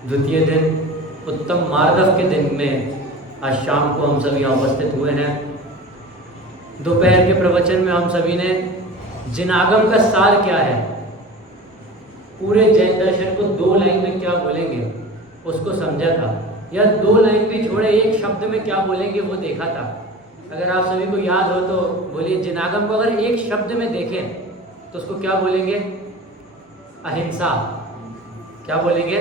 द्वितीय दिन उत्तम मार्दव के दिन में आज शाम को हम सभी यहाँ उपस्थित हुए हैं। दोपहर के प्रवचन में हम सभी ने जिनागम का सार क्या है, पूरे जैन दर्शन को 2 लाइन में क्या बोलेंगे उसको समझा था, या 2 लाइन भी छोड़े एक शब्द में क्या बोलेंगे वो देखा था। अगर आप सभी को याद हो तो बोलिए, जिनागम को अगर एक शब्द में देखें तो उसको क्या बोलेंगे? अहिंसा। क्या बोलेंगे?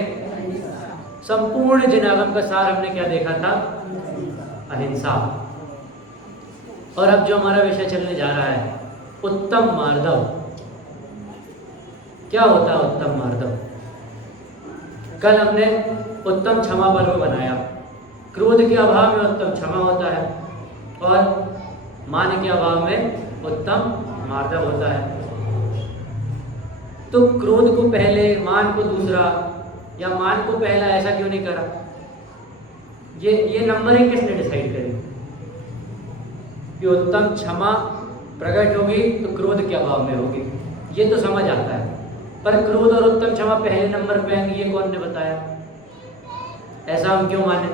संपूर्ण जिनागम का सार हमने क्या देखा था? अहिंसा। और अब जो हमारा विषय चलने जा रहा है, उत्तम मार्दव। क्या होता है उत्तम मार्दव? कल हमने उत्तम क्षमा पर्व बनाया। क्रोध के अभाव में उत्तम क्षमा होता है और मान के अभाव में उत्तम मार्दव होता है। तो क्रोध को पहले, मान को दूसरा, या मान को पहला, ऐसा क्यों नहीं करा? ये नंबरिंग किसने डिसाइड करी कि उत्तम क्षमा प्रकट होगी तो क्रोध के अभाव में होगी? ये तो समझ आता है, पर क्रोध और उत्तम क्षमा पहले नंबर पे आएंगे, ये कौन ने बताया? ऐसा हम क्यों माने?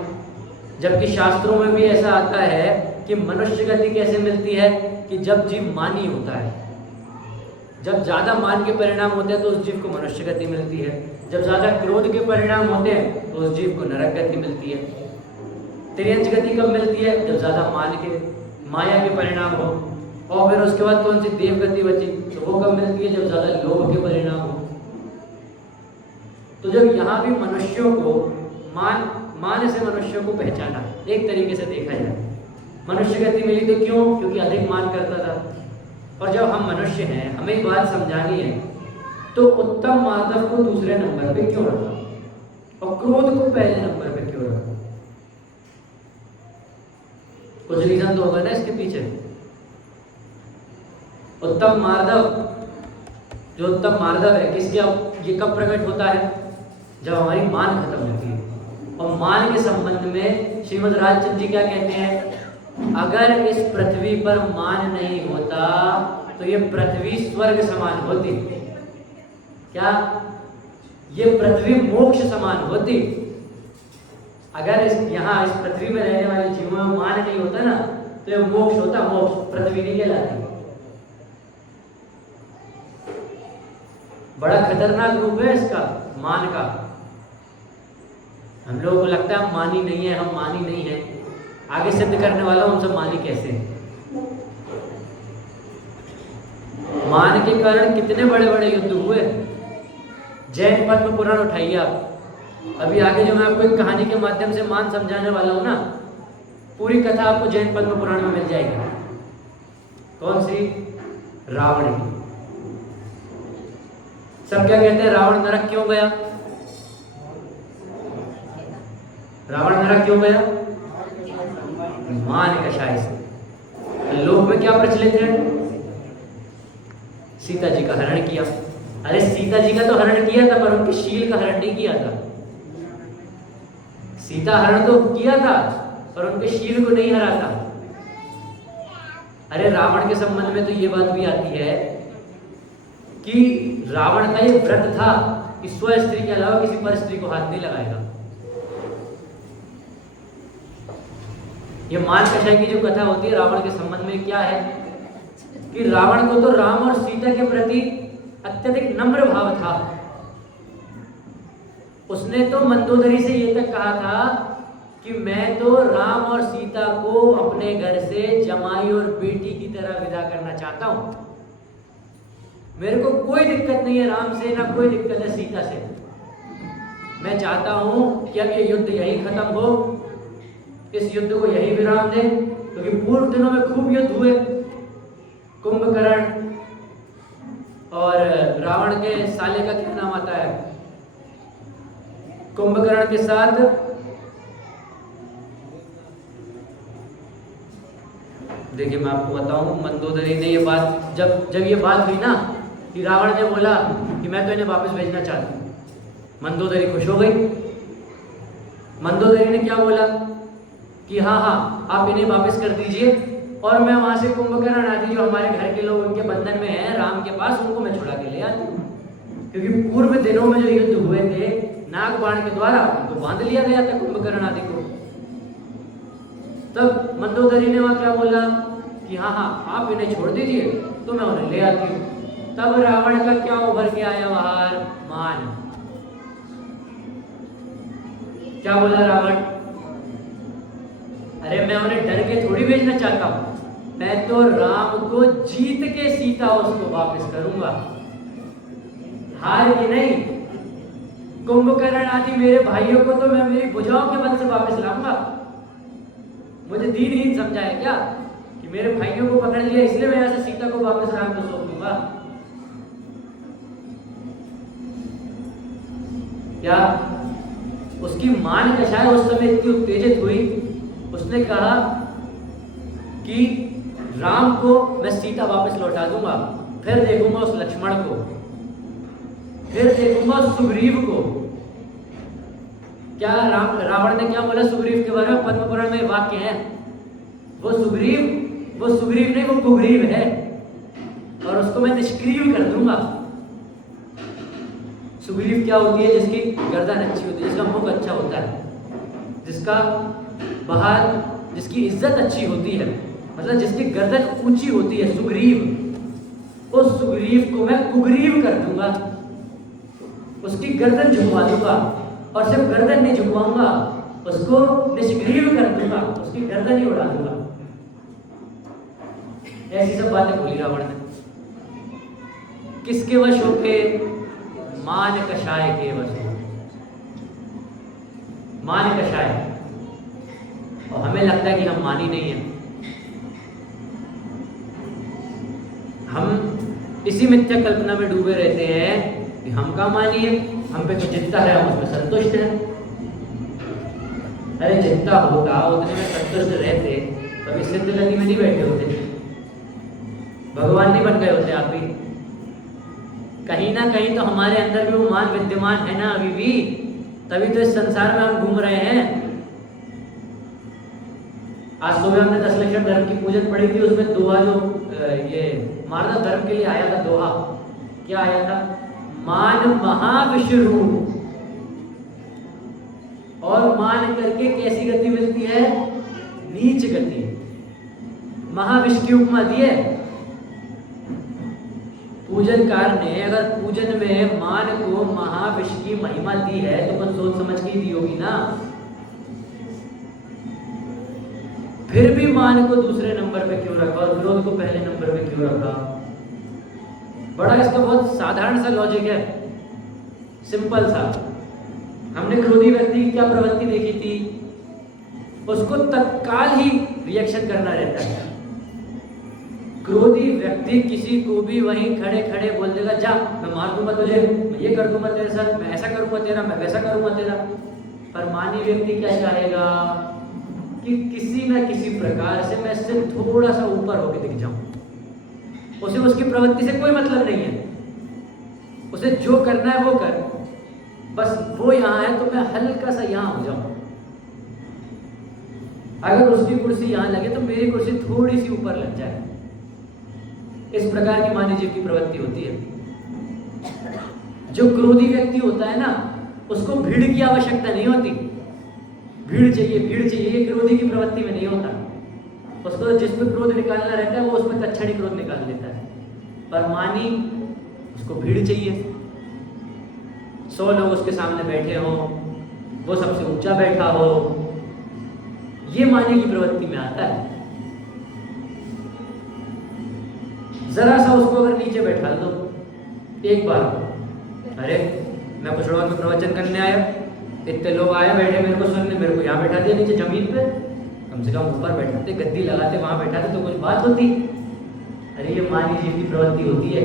जबकि शास्त्रों में भी ऐसा आता है कि मनुष्य गति कैसे मिलती है कि जब जीव मानी होता है। जब ज़्यादा मान के परिणाम होते हैं तो उस जीव को मनुष्य गति मिलती है। जब ज़्यादा क्रोध के परिणाम होते हैं तो उस जीव को नरक गति मिलती है। त्रियंच गति कब मिलती है? जब ज़्यादा मान के, माया के परिणाम हो। और फिर उसके बाद कौन सी देव गति बची? तो वो कब मिलती है? जब ज़्यादा लोभ के परिणाम हो। तो जब यहाँ भी मनुष्यों को मान से मनुष्यों को पहचाना, एक तरीके से देखा जाए, मनुष्य गति मिली तो क्यों? क्योंकि अधिक मान करता था। और जब हम मनुष्य हैं, हमें बात समझानी है, तो उत्तम मार्दव को दूसरे नंबर पे क्यों रखा और क्रोध को पहले नंबर पे क्यों रखा? कुछ रीजन तो होगा ना इसके पीछे। उत्तम मार्दव, जो उत्तम मार्दव है, किसके, ये कब प्रकट होता है? जब हमारी मान खत्म होती है। और मान के संबंध में श्रीमद् राजचंद्र जी क्या कहते हैं? अगर इस पृथ्वी पर मान नहीं होता तो ये पृथ्वी स्वर्ग समान होती। क्या? ये पृथ्वी मोक्ष समान होती। अगर इस पृथ्वी में रहने वाले जीवों में मान नहीं होता ना तो ये मोक्ष होता, मोक्ष, पृथ्वी नहीं कहलाती। बड़ा खतरनाक रूप है इसका, मान का। हम लोगों को लगता है हम मानी नहीं है, हम मानी नहीं है। आगे सिद्ध करने वाला हम सब मानी कैसे हैं? मान के कारण कितने बड़े बड़े युद्ध हुए। जैन पद्म पुराण उठाइए आप। अभी आगे जो मैं आपको एक कहानी के माध्यम से मान समझाने वाला हूं ना, पूरी कथा आपको जैन पद्म पुराण में मिल जाएगी। कौन सी? रावण की। सब क्या कहते हैं? रावण नरक क्यों गया? रावण नरक क्यों गया? मान कषाय से। लोक में क्या प्रचलित है? सीता जी का हरण किया। अरे सीता जी का तो हरण किया था, पर उनके शील का हरण नहीं किया था। सीता हरण तो किया था पर उनके शील को नहीं हरा था। अरे रावण के संबंध में तो ये बात भी आती है कि रावण का ये व्रत था कि स्व स्त्री के अलावा किसी पर स्त्री को हाथ नहीं लगाएगा। ये मान कषाय की जो कथा होती है रावण के संबंध में, क्या है कि रावण को तो राम और सीता के प्रति अत्यधिक नम्र भाव था। उसने तो मंदोदरी से ये तक कहा था कि मैं तो राम और सीता को अपने घर से जमाई और बेटी की तरह विदा करना चाहता हूं। मेरे को कोई दिक्कत नहीं है राम से, ना कोई दिक्कत है सीता से। मैं चाहता हूं कि अब ये युद्ध यही खत्म हो, इस युद्ध को यही विराम दे। क्योंकि पूर्व दिनों में खूब युद्ध हुए, कुंभकर्ण और रावण के साले का क्या नाम आता है, कुंभकर्ण के साथ देखिए मैं आपको बताऊं, मंदोदरी ने ये बात जब ये बात हुई ना कि रावण ने बोला कि मैं तो इन्हें वापस भेजना चाहती हूँ, मंदोदरी खुश हो गई। मंदोदरी ने क्या बोला कि हाँ आप इन्हें वापस कर दीजिए और मैं वहां से कुंभकर्ण आदि जो हमारे घर के लोग उनके बंधन में हैं राम के पास, उनको मैं छुड़ा के ले आती हूँ। क्योंकि पूर्व दिनों में जो युद्ध हुए थे नाग बाण के द्वारा उनको बांध लिया गया था, कुंभकर्ण आदि को। तब मंदोदरी ने वहां क्या बोला कि हाँ हाँ आप इन्हें छोड़ दीजिए, तो मैं उन्हें ले आती हूँ। तब रावण का क्या उभर के आया बाहर? मान। क्या बोला रावण? अरे मैं उन्हें डर के थोड़ी भेजना चाहता हूं, मैं तो राम को जीत के सीता उसको वापस करूंगा, हार के नहीं। कुंभकर्ण आदि मेरे भाइयों को तो मैं मेरी भुजाओं के बल से वापस लाऊंगा। मुझे दीनहीन समझा है क्या कि मेरे भाइयों को पकड़ लिया इसलिए मैं ऐसे सीता को वापस राम को सौंप दूंगा? क्या उसकी मान कशाय उस समय इतनी उत्तेजित हुई, उसने कहा कि राम को मैं सीता वापस लौटा दूंगा, फिर देखूंगा उस लक्ष्मण को, फिर देखूंगा उस सुग्रीव को। क्या रावण ने क्या बोला सुग्रीव के बारे में? पद्म पुराण में वाक्य है, वो सुग्रीव नहीं, वो कुग्रीव है, और उसको मैं निष्क्रिय कर दूंगा। सुग्रीव क्या होती है? जिसकी गर्दन अच्छी होती है, जिसका मुख अच्छा होता है, जिसका बाहर जिसकी इज्जत अच्छी होती है, मतलब जिसकी गर्दन ऊंची होती है, सुग्रीव। उस सुग्रीव को मैं कुग्रीव कर दूंगा, उसकी गर्दन झुकवा दूंगा, और सिर्फ गर्दन नहीं झुकवाऊंगा, उसको निष्क्रिय कर दूंगा, उसकी गर्दन ही उड़ा दूंगा। ऐसी सब बातें बोली रावण ने। किसके वश होके? मान कषाय के वश। मान कषाय। और हमें लगता है कि हम मानी नहीं है, हम इसी मिथ्या कल्पना में डूबे रहते हैं कि हम का मानिए, हम पे तो जितना है हम उसमें संतुष्ट हैं। अरे जितना होता उतने में संतुष्ट रहते कभी सिद्ध गति में नहीं बैठे होते, भगवान नहीं बन गए होते आप भी। कहीं ना कहीं तो हमारे अंदर भी वो मान विद्यमान है ना अभी भी, तभी तो इस संसार में हम घूम रहे हैं। आज सुबह हमने 10 लक्षण धर्म की पूजन पढ़ी थी, उसमें दोहा जो ये मानव धर्म के लिए आया था, दोहा क्या आया था? मान महाविष्णु। और मान करके कैसी गति मिलती है? नीच गति। महाविष्णु की उपमा दी है पूजनकार ने। अगर पूजन में मान को महाविष्णु की महिमा दी है तो कुछ सोच समझ के दी होगी ना। फिर भी मान को दूसरे नंबर पे क्यों रखा और विरोध को पहले नंबर पे क्यों रखा? बड़ा इसका बहुत साधारण सा लॉजिक है, सिंपल सा। हमने क्रोधी व्यक्ति की क्या प्रवृत्ति देखी थी? उसको तत्काल ही रिएक्शन करना रहता है। क्रोधी व्यक्ति किसी को भी वहीं खड़े खड़े बोल देगा, जा मैं मार दूंगा तुझे, मैं ये कर दूंगा तेरे साथ, मैं ऐसा करूंगा तेरा, मैं वैसा करूंगा तेरा। पर मानी व्यक्ति क्या चाहेगा कि किसी न किसी प्रकार से मैं इससे थोड़ा सा ऊपर होके दिख जाऊं। उसे उसकी प्रवृत्ति से कोई मतलब नहीं है, उसे जो करना है वो कर, बस वो यहाँ है तो मैं हल्का सा यहाँ हो जाऊं। अगर उसकी कुर्सी यहाँ लगे तो मेरी कुर्सी थोड़ी सी ऊपर लग जाए। इस प्रकार की मानव जीव की प्रवृत्ति होती है। जो क्रोधी व्यक्ति होता है ना, उसको भीड़ की आवश्यकता नहीं होती। भीड़ चाहिए, ये क्रोधी की प्रवृत्ति में नहीं होता। उसको जिस पे क्रोध निकालना रहता है वो उसमें तत्क्षणी क्रोध निकाल देता है। पर मानी उसको भीड़ चाहिए, 100 लोग उसके सामने बैठे हों, वो सबसे ऊंचा बैठा हो, ये माने की प्रवृत्ति में आता है। जरा सा उसको अगर नीचे बैठा दो एक बार, अरे मैं कुछड़वा में प्रवचन करने आया, इतने लोग आए बैठे मेरे को सुनने, मेरे को यहाँ बैठा दिया नीचे जमीन पे, कम से कम ऊपर बैठाते, गद्दी लगाते, वहां बैठाते तो कुछ बात होती। अरे ये मानी जीव की प्रवृत्ति होती है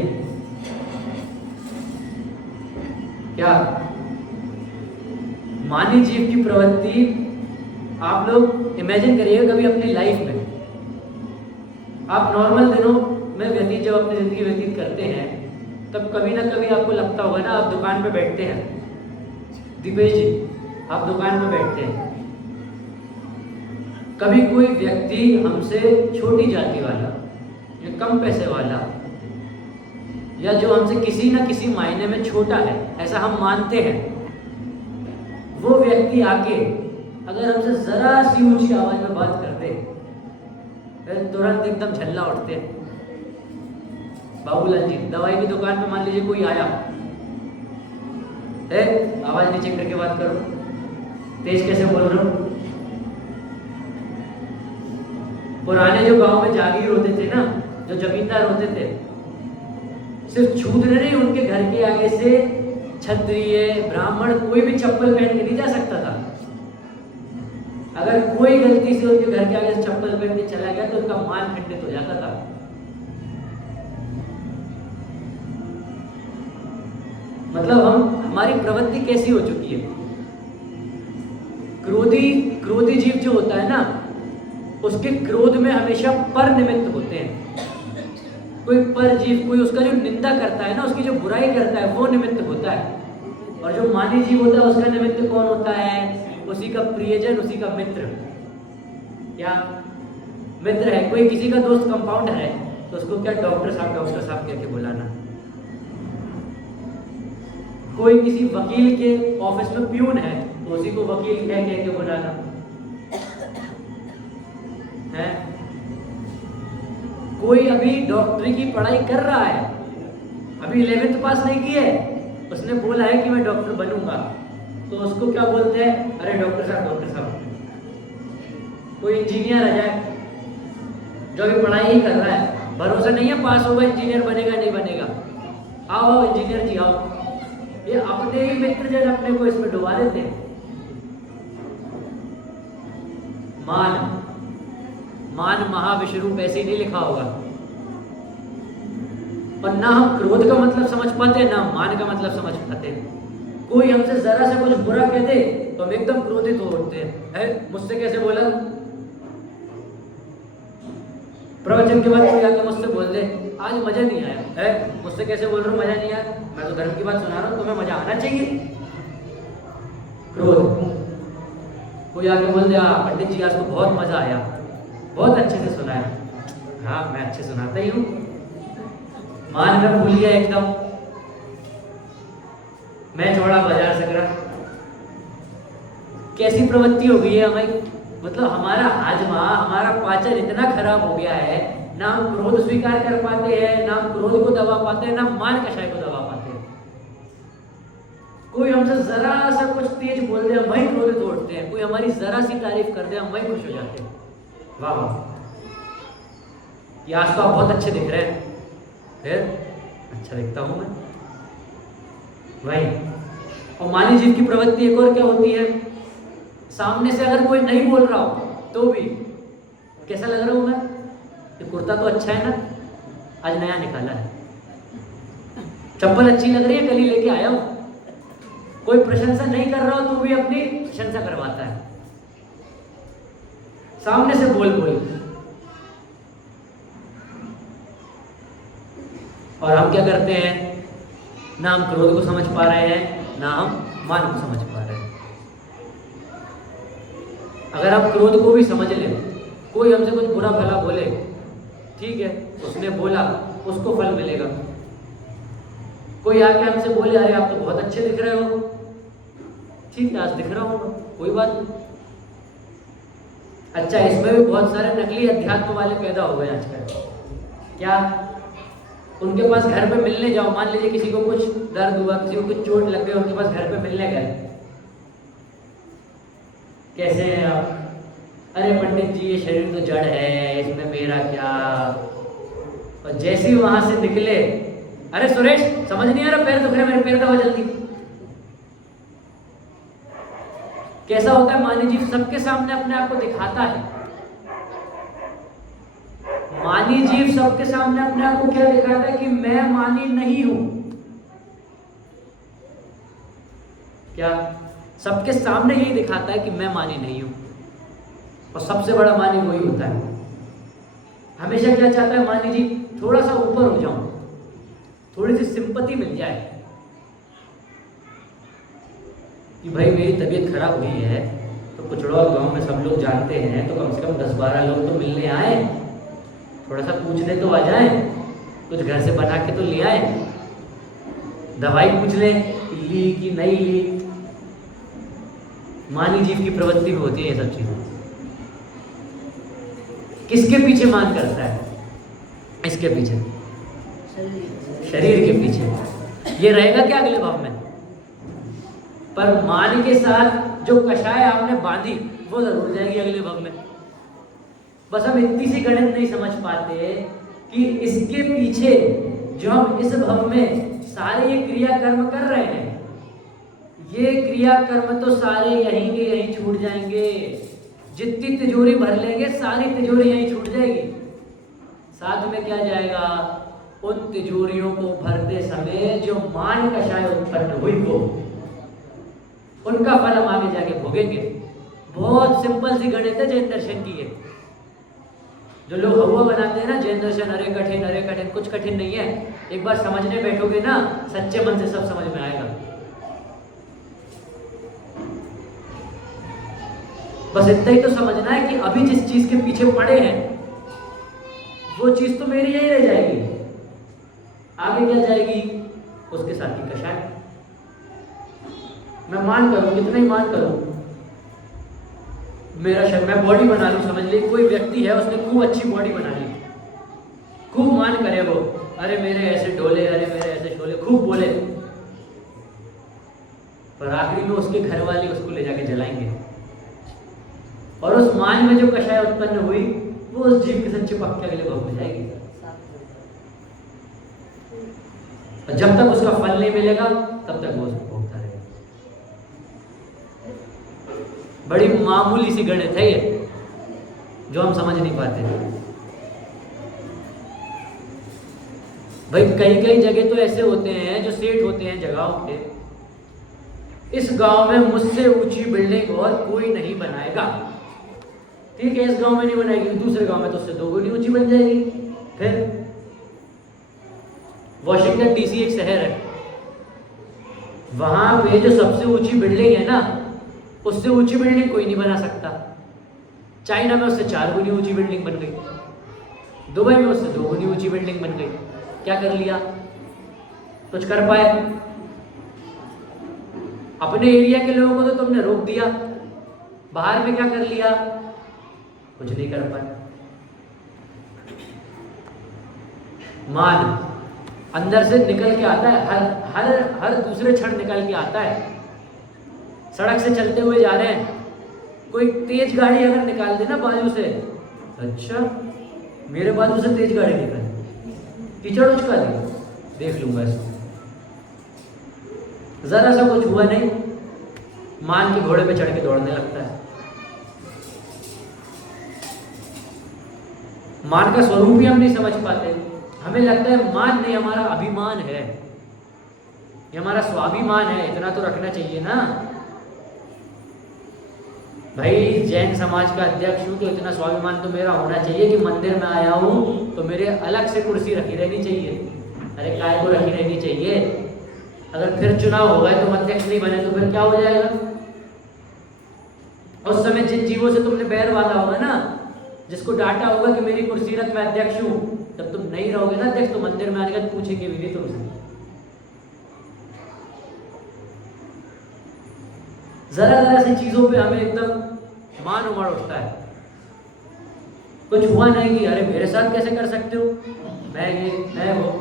क्या? मानी जीव की प्रवृत्ति आप लोग इमेजिन करिएगा कभी अपनी लाइफ में। आप नॉर्मल दिनों में व्यतीत जब अपनी जिंदगी व्यतीत करते हैं तब कभी ना कभी आपको लगता होगा ना, आप दुकान पे बैठते हैं, दीपेश जी आप दुकान में बैठते हैं, कभी कोई व्यक्ति हमसे छोटी जाति वाला या कम पैसे वाला या जो हमसे किसी ना किसी मायने में छोटा है, ऐसा हम मानते हैं, वो व्यक्ति आके अगर हमसे जरा सी ऊंची आवाज में बात करते फिर तुरंत एकदम झल्ला उठते। बाबूलाल जी, दवाई की दुकान पे मान लीजिए कोई आया, आवाज नीचे करके बात करो, तेज कैसे बोल रहे हो। पुराने जो गांव में जागीर होते थे ना, जो जमींदार होते थे, सिर्फ शूद्र नहीं, उनके घर के आगे से क्षत्रिय ब्राह्मण कोई भी चप्पल पहन के नहीं जा सकता था। अगर कोई गलती से उनके घर के आगे से चप्पल पहन के चला गया तो उनका मान खंडित हो जाता था। मतलब हमारी प्रवृत्ति कैसी हो चुकी है। क्रोधी जीव जो होता है ना, उसके क्रोध में हमेशा पर निमित्त होते हैं। कोई पर जीव, कोई उसका जो निंदा करता है ना, उसकी जो बुराई करता है वो निमित्त होता है। और जो मानी जीव होता है उसका निमित्त कौन होता है? उसी का प्रियजन, उसी का मित्र। क्या मित्र है? कोई किसी का दोस्त कंपाउंडर है तो उसको क्या डॉक्टर साहब कह के बुलाना। कोई किसी वकील के ऑफिस में प्यून है तो उसी को वकील कह के बुलाना है। कोई अभी डॉक्टरी की पढ़ाई कर रहा है, अभी 11th पास नहीं की है, उसने बोला है कि मैं डॉक्टर बनूंगा, तो उसको क्या बोलते हैं? अरे डॉक्टर साहब। कोई इंजीनियर आ जाए जो अभी पढ़ाई ही कर रहा है, भरोसा नहीं है पास होगा इंजीनियर बनेगा नहीं बनेगा, आओ इंजीनियर जी आओ। ये अपने ही मित्र जन अपने को इसमें डुबा देते हैं। मान महाविश्वरूप ऐसे ही नहीं लिखा होगा। और ना हम क्रोध का मतलब समझ पाते, ना मान का मतलब समझ पाते। कोई हमसे जरा सा कुछ बुरा कह दे तो हम एकदम क्रोधित हो उठते हैं। मुझसे कैसे बोला? प्रवचन के बाद कोई आके मुझसे बोल दे आज मजा नहीं आया, मुझसे कैसे बोल रहा हूँ मजा नहीं आया? मैं तो धर्म की बात सुना रहा हूँ, तुम्हें मजा आना चाहिए। क्रोध। कोई आके बोल दे पंडित जी आज तो बहुत मजा आया, बहुत अच्छे से सुनाया। हाँ मैं अच्छे सुनाता ही हूँ। मान में भूल गया एकदम, मैं छोड़ा बाजार सकरा। कैसी प्रवृत्ति हो गई है हमारी? मतलब हमारा हाजमा, हमारा पाचन इतना खराब हो गया है, ना हम क्रोध स्वीकार कर पाते हैं, ना हम क्रोध को दबा पाते हैं, ना मान कषाय को दबा पाते हैं। कोई हमसे जरा सा कुछ तेज बोल दे हम वहीं क्रोधित उठते हैं। कोई हमारी जरा सी तारीफ कर दे हम वहीं खुश हो जाते हैं। वाह वाह, ये आज तो आप बहुत अच्छे दिख रहे हैं। फिर अच्छा दिखता हूं मैं वही। और मानी जीव की प्रवृत्ति एक और क्या होती है? सामने से अगर कोई नहीं बोल रहा हो तो भी कैसा लग रहा हूं मैं? ये कुर्ता तो अच्छा है ना, आज नया निकाला है। चप्पल अच्छी लग रही है, कल ही लेके आया हूं। कोई प्रशंसा नहीं कर रहा हो तो भी अपनी प्रशंसा करवाता है सामने से बोल बोल। और हम क्या करते हैं? ना हम क्रोध को समझ पा रहे हैं, ना हम मान को समझ पा रहे हैं। अगर हम क्रोध को भी समझ लें, कोई हमसे कुछ बुरा भला बोले, ठीक है उसने बोला, उसको फल मिलेगा। कोई आके हमसे बोले अरे आप तो बहुत अच्छे दिख रहे हो, ठीक है आज दिख रहा हूँ, कोई बात नहीं। अच्छा इसमें भी बहुत सारे नकली अध्यात्म वाले पैदा हो गए आजकल। क्या? उनके पास घर पे मिलने जाओ, मान लीजिए किसी को कुछ दर्द हुआ, किसी को कुछ चोट लग गई, उनके पास घर पे मिलने गए। कैसे हैं आप? अरे पंडित जी ये शरीर तो जड़ है, इसमें मेरा क्या। और जैसे ही वहां से निकले, अरे सुरेश समझ नहीं आ रहा, पैर दुख रहे, मेरे पैर दबा जल्दी। कैसा होता है? मानी जीव सबके सामने अपने आप को दिखाता है। मानी जीव सबके सामने अपने आप को क्या दिखाता है? कि मैं मानी नहीं हूं। क्या? सबके सामने यही दिखाता है कि मैं मानी नहीं हूं। और सबसे बड़ा मानी वही होता है। हमेशा क्या चाहता है मानी जी? थोड़ा सा ऊपर हो जाऊं, थोड़ी सी सिंपैथी मिल जाए कि भाई मेरी तबीयत खराब हुई है तो कुचड़वा गांव में सब लोग जानते हैं, तो कम से कम 10-12 लोग तो मिलने आए, थोड़ा सा पूछने तो आ जाए, कुछ घर से बना के तो ले आए, दवाई पूछ लें ली कि नहीं ली। मानी जीव की प्रवृत्ति में होती है ये सब चीजें। किसके पीछे मान करता है? इसके पीछे, शरीर के पीछे। ये रहेगा क्या अगले भाव में? पर मान के साथ जो कषाय आपने बांधी वो जरूर जाएगी अगले भाव में। बस हम इतनी सी गणित नहीं समझ पाते कि इसके पीछे जो हम इस भाव में सारे ये क्रिया कर्म कर रहे हैं, ये क्रिया कर्म तो सारे यहीं के यहीं छूट जाएंगे। जितनी तिजोरी भर लेंगे सारी तिजोरी यहीं छूट जाएगी। साथ में क्या जाएगा? उन तिजोरियों को भरते समय जो मान कषाय उत्पन्न हुई वो, उनका फल हम आगे जाके भोगेंगे। बहुत सिंपल सी गणित है जैन दर्शन की है। जो लोग हवा बनाते हैं ना जैन दर्शन, अरे कठिन, कुछ कठिन नहीं है। एक बार समझने बैठोगे ना सच्चे मन से सब समझ में आएगा। बस इतना ही तो समझना है कि अभी जिस चीज के पीछे पड़े हैं वो चीज तो मेरी यही रह जाएगी, आगे क्या जाएगी? उसके साथ ही कषाय। मैं मान करूं, कितना ही मान करूं, मेरा शरीर, मैं बॉडी बना लूं, समझ ली कोई व्यक्ति है उसने खूब अच्छी बॉडी बना ली, खूब मान करे वो, अरे मेरे ऐसे डोले, अरे मेरे ऐसे शोले, खूब बोले, पर आखिरी में उसके घर वाले उसको ले जाके जलाएंगे और उस मान में जो कषाय उत्पन्न हुई वो उस जीव के साथ चिपक के अगले भाव में जाएगी। और जब तक उसका फल नहीं मिलेगा तब तक वो उसको भोगता रहेगा। बड़ी मामूली सी गणित है ये जो हम समझ नहीं पाते। भाई कई कई जगह तो ऐसे होते हैं जो सेठ होते हैं जगहों के, इस गांव में मुझसे ऊंची बिल्डिंग और कोई नहीं बनाएगा, ठीक है, इस गांव में नहीं बनाएगी, दूसरे गांव में तो उससे 2 गुनी ऊंची बन जाएगी। फिर वॉशिंगटन डीसी एक शहर है, वहां पे जो सबसे ऊंची बिल्डिंग है ना, उससे ऊंची बिल्डिंग कोई नहीं बना सकता। चाइना में उससे 4 गुनी ऊंची बिल्डिंग बन गई, दुबई में उससे 2 गुनी ऊंची बिल्डिंग बन गई। क्या कर लिया? कुछ कर पाए? अपने एरिया के लोगों को तो तुमने रोक दिया, बाहर में क्या कर लिया? कुछ नहीं कर पाए। मान अंदर से निकल के आता है, हर दूसरे क्षण निकल के आता है। सड़क से चलते हुए जा रहे हैं, कोई तेज गाड़ी अगर निकाल दे ना बाजू से, अच्छा मेरे बाजू से तेज गाड़ी निकल, कीचड़ उचका दी, देख लूंगा इसको, जरा सा कुछ हुआ नहीं, मान के घोड़े पे चढ़ के दौड़ने लगता है। मान का स्वरूप ही हम नहीं समझ पाते। हमें लगता है मान नहीं, हमारा अभिमान है, ये हमारा स्वाभिमान है, इतना तो रखना चाहिए ना भाई। जैन समाज का अध्यक्ष हूँ तो इतना स्वाभिमान तो मेरा होना चाहिए कि मंदिर में आया हूँ तो मेरे अलग से कुर्सी रखी रहनी चाहिए। अरे काय को रखी रहनी चाहिए? अगर फिर चुनाव हो गए तुम अध्यक्ष नहीं बने तो फिर क्या हो जाएगा? उस समय जिन जीवों से तुमने बैर बांधा होगा ना, जिसको डांटा होगा कि मेरी कुर्सी रख, मैं अध्यक्ष हूँ, जब तुम नहीं रहोगे ना अध्यक्ष तो मंदिर में आने का पूछेंगे भी नहीं तुमसे। जरा जरा सी चीजों पे हमें एकदम मान उमड़ उठता है। कुछ हुआ नहीं कि अरे मेरे साथ कैसे कर सकते हो, मैं वो,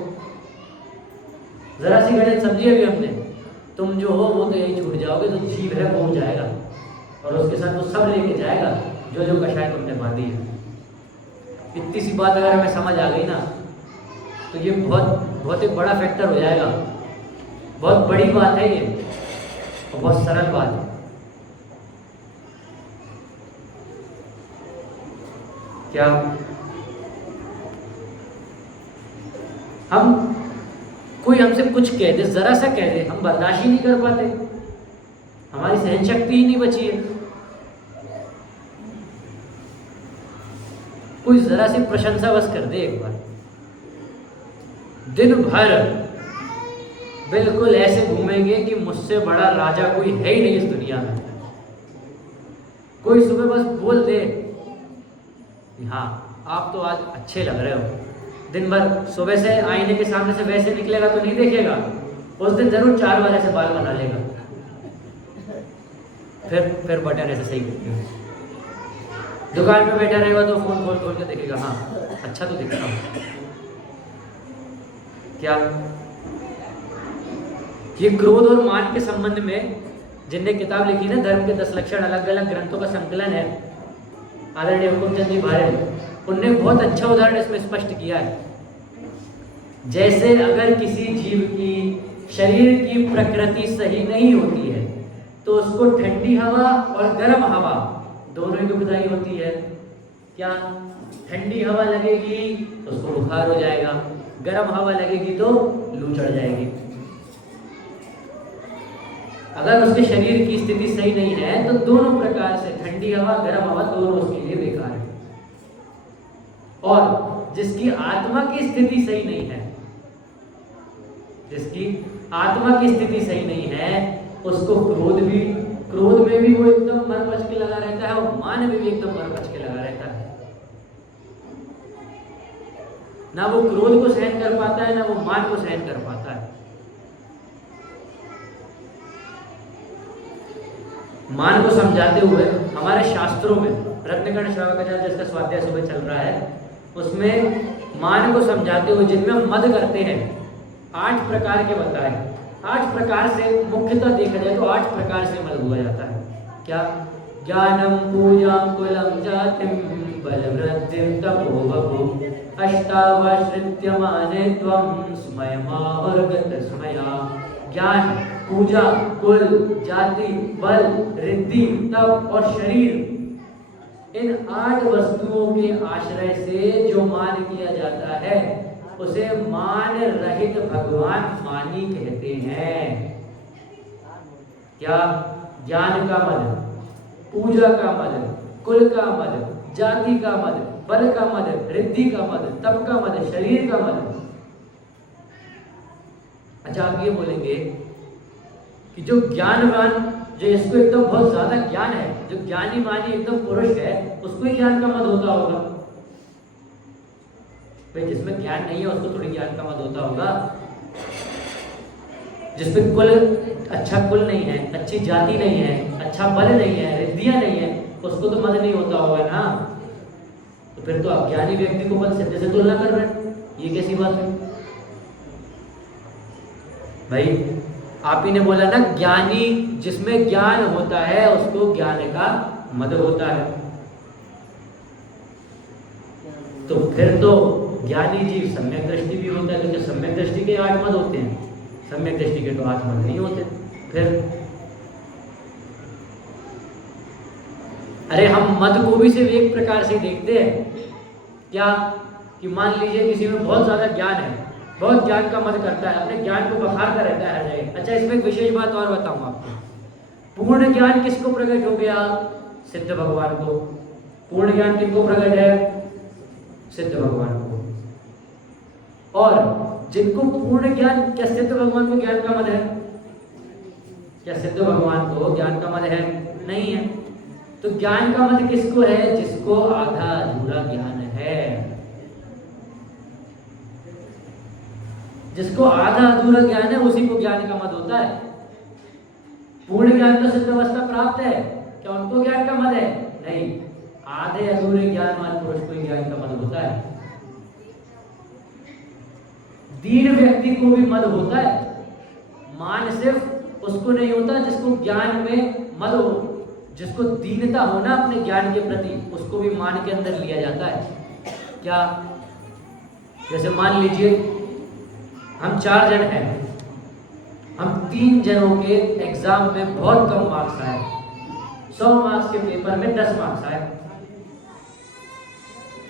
जरा सी गणित समझिए अभी हमने, तुम जो हो वो तो यही छूट जाओगे, तो जीव है वो जाएगा और उसके साथ वो सब लेके जाएगा जो जो कषाय तुमने बांधी है। इतनी सी बात अगर हमें समझ आ गई ना तो ये बहुत एक बड़ा फैक्टर हो जाएगा। बहुत बड़ी बात है ये और बहुत सरल बात है। क्या हम कोई हमसे कुछ कह दे, जरा सा कह दे, हम बर्दाश्त ही नहीं कर पाते, हमारी सहन शक्ति ही नहीं बची है। कोई जरा सी प्रशंसा बस कर दे एक बार, दिन भर बिल्कुल ऐसे घूमेंगे कि मुझसे बड़ा राजा कोई है ही नहीं इस दुनिया में। कोई सुबह बस बोल दे हाँ आप तो आज अच्छे लग रहे हो, दिन भर सुबह से आईने के सामने से वैसे निकलेगा तो नहीं देखेगा, उस दिन जरूर 4 बार ऐसे बाल बना लेगा। फिर बटन ऐसे सही करते हैं। दुकान पे बैठा रहेगा तो फोन खोल खोल के देखेगा, हाँ अच्छा तो दिख रहा हूँ। क्या ये क्रोध और मान के संबंध में जिनने किताब लिखी ना, धर्म के 10 लक्षण, अलग अलग ग्रंथों का संकलन है, आदरणीय हुकुमचंद जी भारत, उनने बहुत अच्छा उदाहरण इसमें स्पष्ट किया है। जैसे अगर किसी जीव की शरीर की प्रकृति सही नहीं होती है तो उसको ठंडी हवा और गर्म हवा दोनों ही दुखदाई होती है। क्या ठंडी हवा लगेगी तो उसको बुखार हो जाएगा, गर्म हवा लगेगी तो लू चढ़ जाएगी। अगर उसके शरीर की स्थिति सही नहीं है तो दोनों प्रकार से, ठंडी हवा गर्म हवा दोनों उसके लिए बेकार है। और जिसकी आत्मा की स्थिति सही नहीं है, जिसकी आत्मा की स्थिति सही नहीं है, उसको क्रोध में भी वो एकदम मर बच के लगा रहता है और मान में भी एकदम मर बच के लगा रहता है। ना वो क्रोध को सहन कर पाता है, ना वो मान को सहन कर पाता है। मान को समझाते हुए हमारे शास्त्रों में रत्नगण श्रावकाचार्य जिसका स्वाध्याय सुबह चल रहा है, उसमें मान को समझाते हुए जिनमें मद करते हैं 8 प्रकार के बताए। 8 प्रकार से मुख्यतः देखा जाए तो 8 प्रकार से मद हुआ जाता है। क्या? ज्ञानम पूजां कुलम जातिम बलवृद्धिं तपोवपु अष्टावश्रित्य माने त्वं स्मयमावर्गत स्मया। ज्ञान, पूजा, कुल, जाति, बल, रिद्धि, तप और शरीर, इन 8 वस्तुओं के आश्रय से जो मान किया जाता है उसे मान रहित भगवान मानी कहते हैं। क्या? ज्ञान का मद, पूजा का मद, कुल का मद, जाति का मद, बल का मद, रिद्धि का मद, तप का मद, शरीर का मद। अच्छा, आप ये बोलेंगे कि जो ज्ञानवान, जो इसको एकदम बहुत ज्यादा ज्ञान है, जो ज्ञानी मानी एकदम पुरुष है, उसको ही ज्ञान का मद होता होगा। भाई जिसमें ज्ञान नहीं है उसको थोड़ी ज्ञान का मद होता होगा। जिसमें कुल, अच्छा कुल नहीं है, अच्छी जाति नहीं है, अच्छा बल नहीं है, रिद्धियां नहीं है, उसको तो मद नहीं होता होगा ना। तो फिर तो आप ज्ञानी व्यक्ति को बल सिद्ध से तुलना कर रहे हैं, ये कैसी बात है भाई? आप ही ने बोला ना, ज्ञानी, जिसमें ज्ञान होता है उसको ज्ञान का मद होता है। तो फिर तो ज्ञानी जीव सम्यक दृष्टि भी होता है, क्योंकि सम्यक दृष्टि के 8 मद होते हैं, सम्यक दृष्टि के तो 8 मद नहीं होते। फिर अरे हम मद को भी सिर्फ एक प्रकार से देखते हैं। क्या? कि मान लीजिए किसी में बहुत ज्यादा ज्ञान है, बहुत ज्ञान का मद करता है, अपने ज्ञान को बखारता रहता है हर जगह। अच्छा, इसमें एक विशेष बात और बताऊं आपको। पूर्ण ज्ञान किसको प्रकट हो गया? सिद्ध भगवान को। पूर्ण ज्ञान किसको प्रकट है? सिद्ध भगवान को। और जिनको पूर्ण ज्ञान, क्या सिद्ध भगवान को ज्ञान का मद है? क्या सिद्ध भगवान को ज्ञान का मद है? नहीं है। तो ज्ञान का मद किसको है? जिसको आधा अधूरा ज्ञान है। जिसको आधा अधूरा ज्ञान है उसी को ज्ञान का मद होता है। पूर्ण ज्ञान तो सिद्ध अवस्था प्राप्त है, क्या उनको ज्ञान का मद है? नहीं, आधे अधूरे ज्ञानवान पुरुष को ज्ञान का मद होता है। दीन व्यक्ति को भी मद होता है। मान सिर्फ उसको नहीं होता जिसको ज्ञान में मद हो, जिसको दीनता होना अपने ज्ञान के प्रति, उसको भी मान के अंदर लिया जाता है। क्या? जैसे मान लीजिए हम 4 जन हैं, हम 3 जनों के एग्जाम में बहुत कम मार्क्स आए, 100 मार्क्स के पेपर में 10 मार्क्स आए।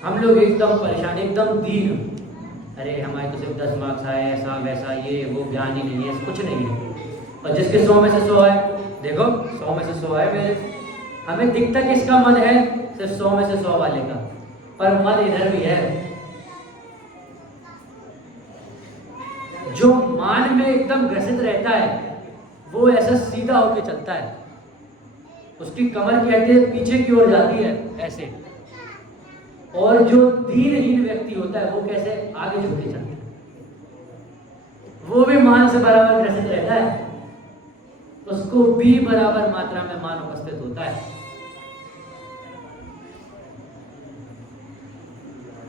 हम लोग एकदम परेशान, एकदम दीन, अरे हमारे तो सिर्फ 10 मार्क्स आए, ऐसा वैसा, ये वो, ज्ञान ही नहीं है, कुछ नहीं है। और जिसके 100 में से 100 आए, देखो 100 में से 100 आए मेरे, हमें दिखता किसका मद है? सिर्फ 100 में से 100 वाले का, पर मद इधर भी है। जो मान में एकदम ग्रसित रहता है वो ऐसा सीधा होके चलता है, उसकी कमर कहते हैं पीछे की ओर जाती है ऐसे। और जो दीनहीन व्यक्ति होता है वो कैसे? आगे झुक के चलता है, वो भी मान से बराबर ग्रसित रहता है, उसको भी बराबर मात्रा में मान उपस्थित होता है।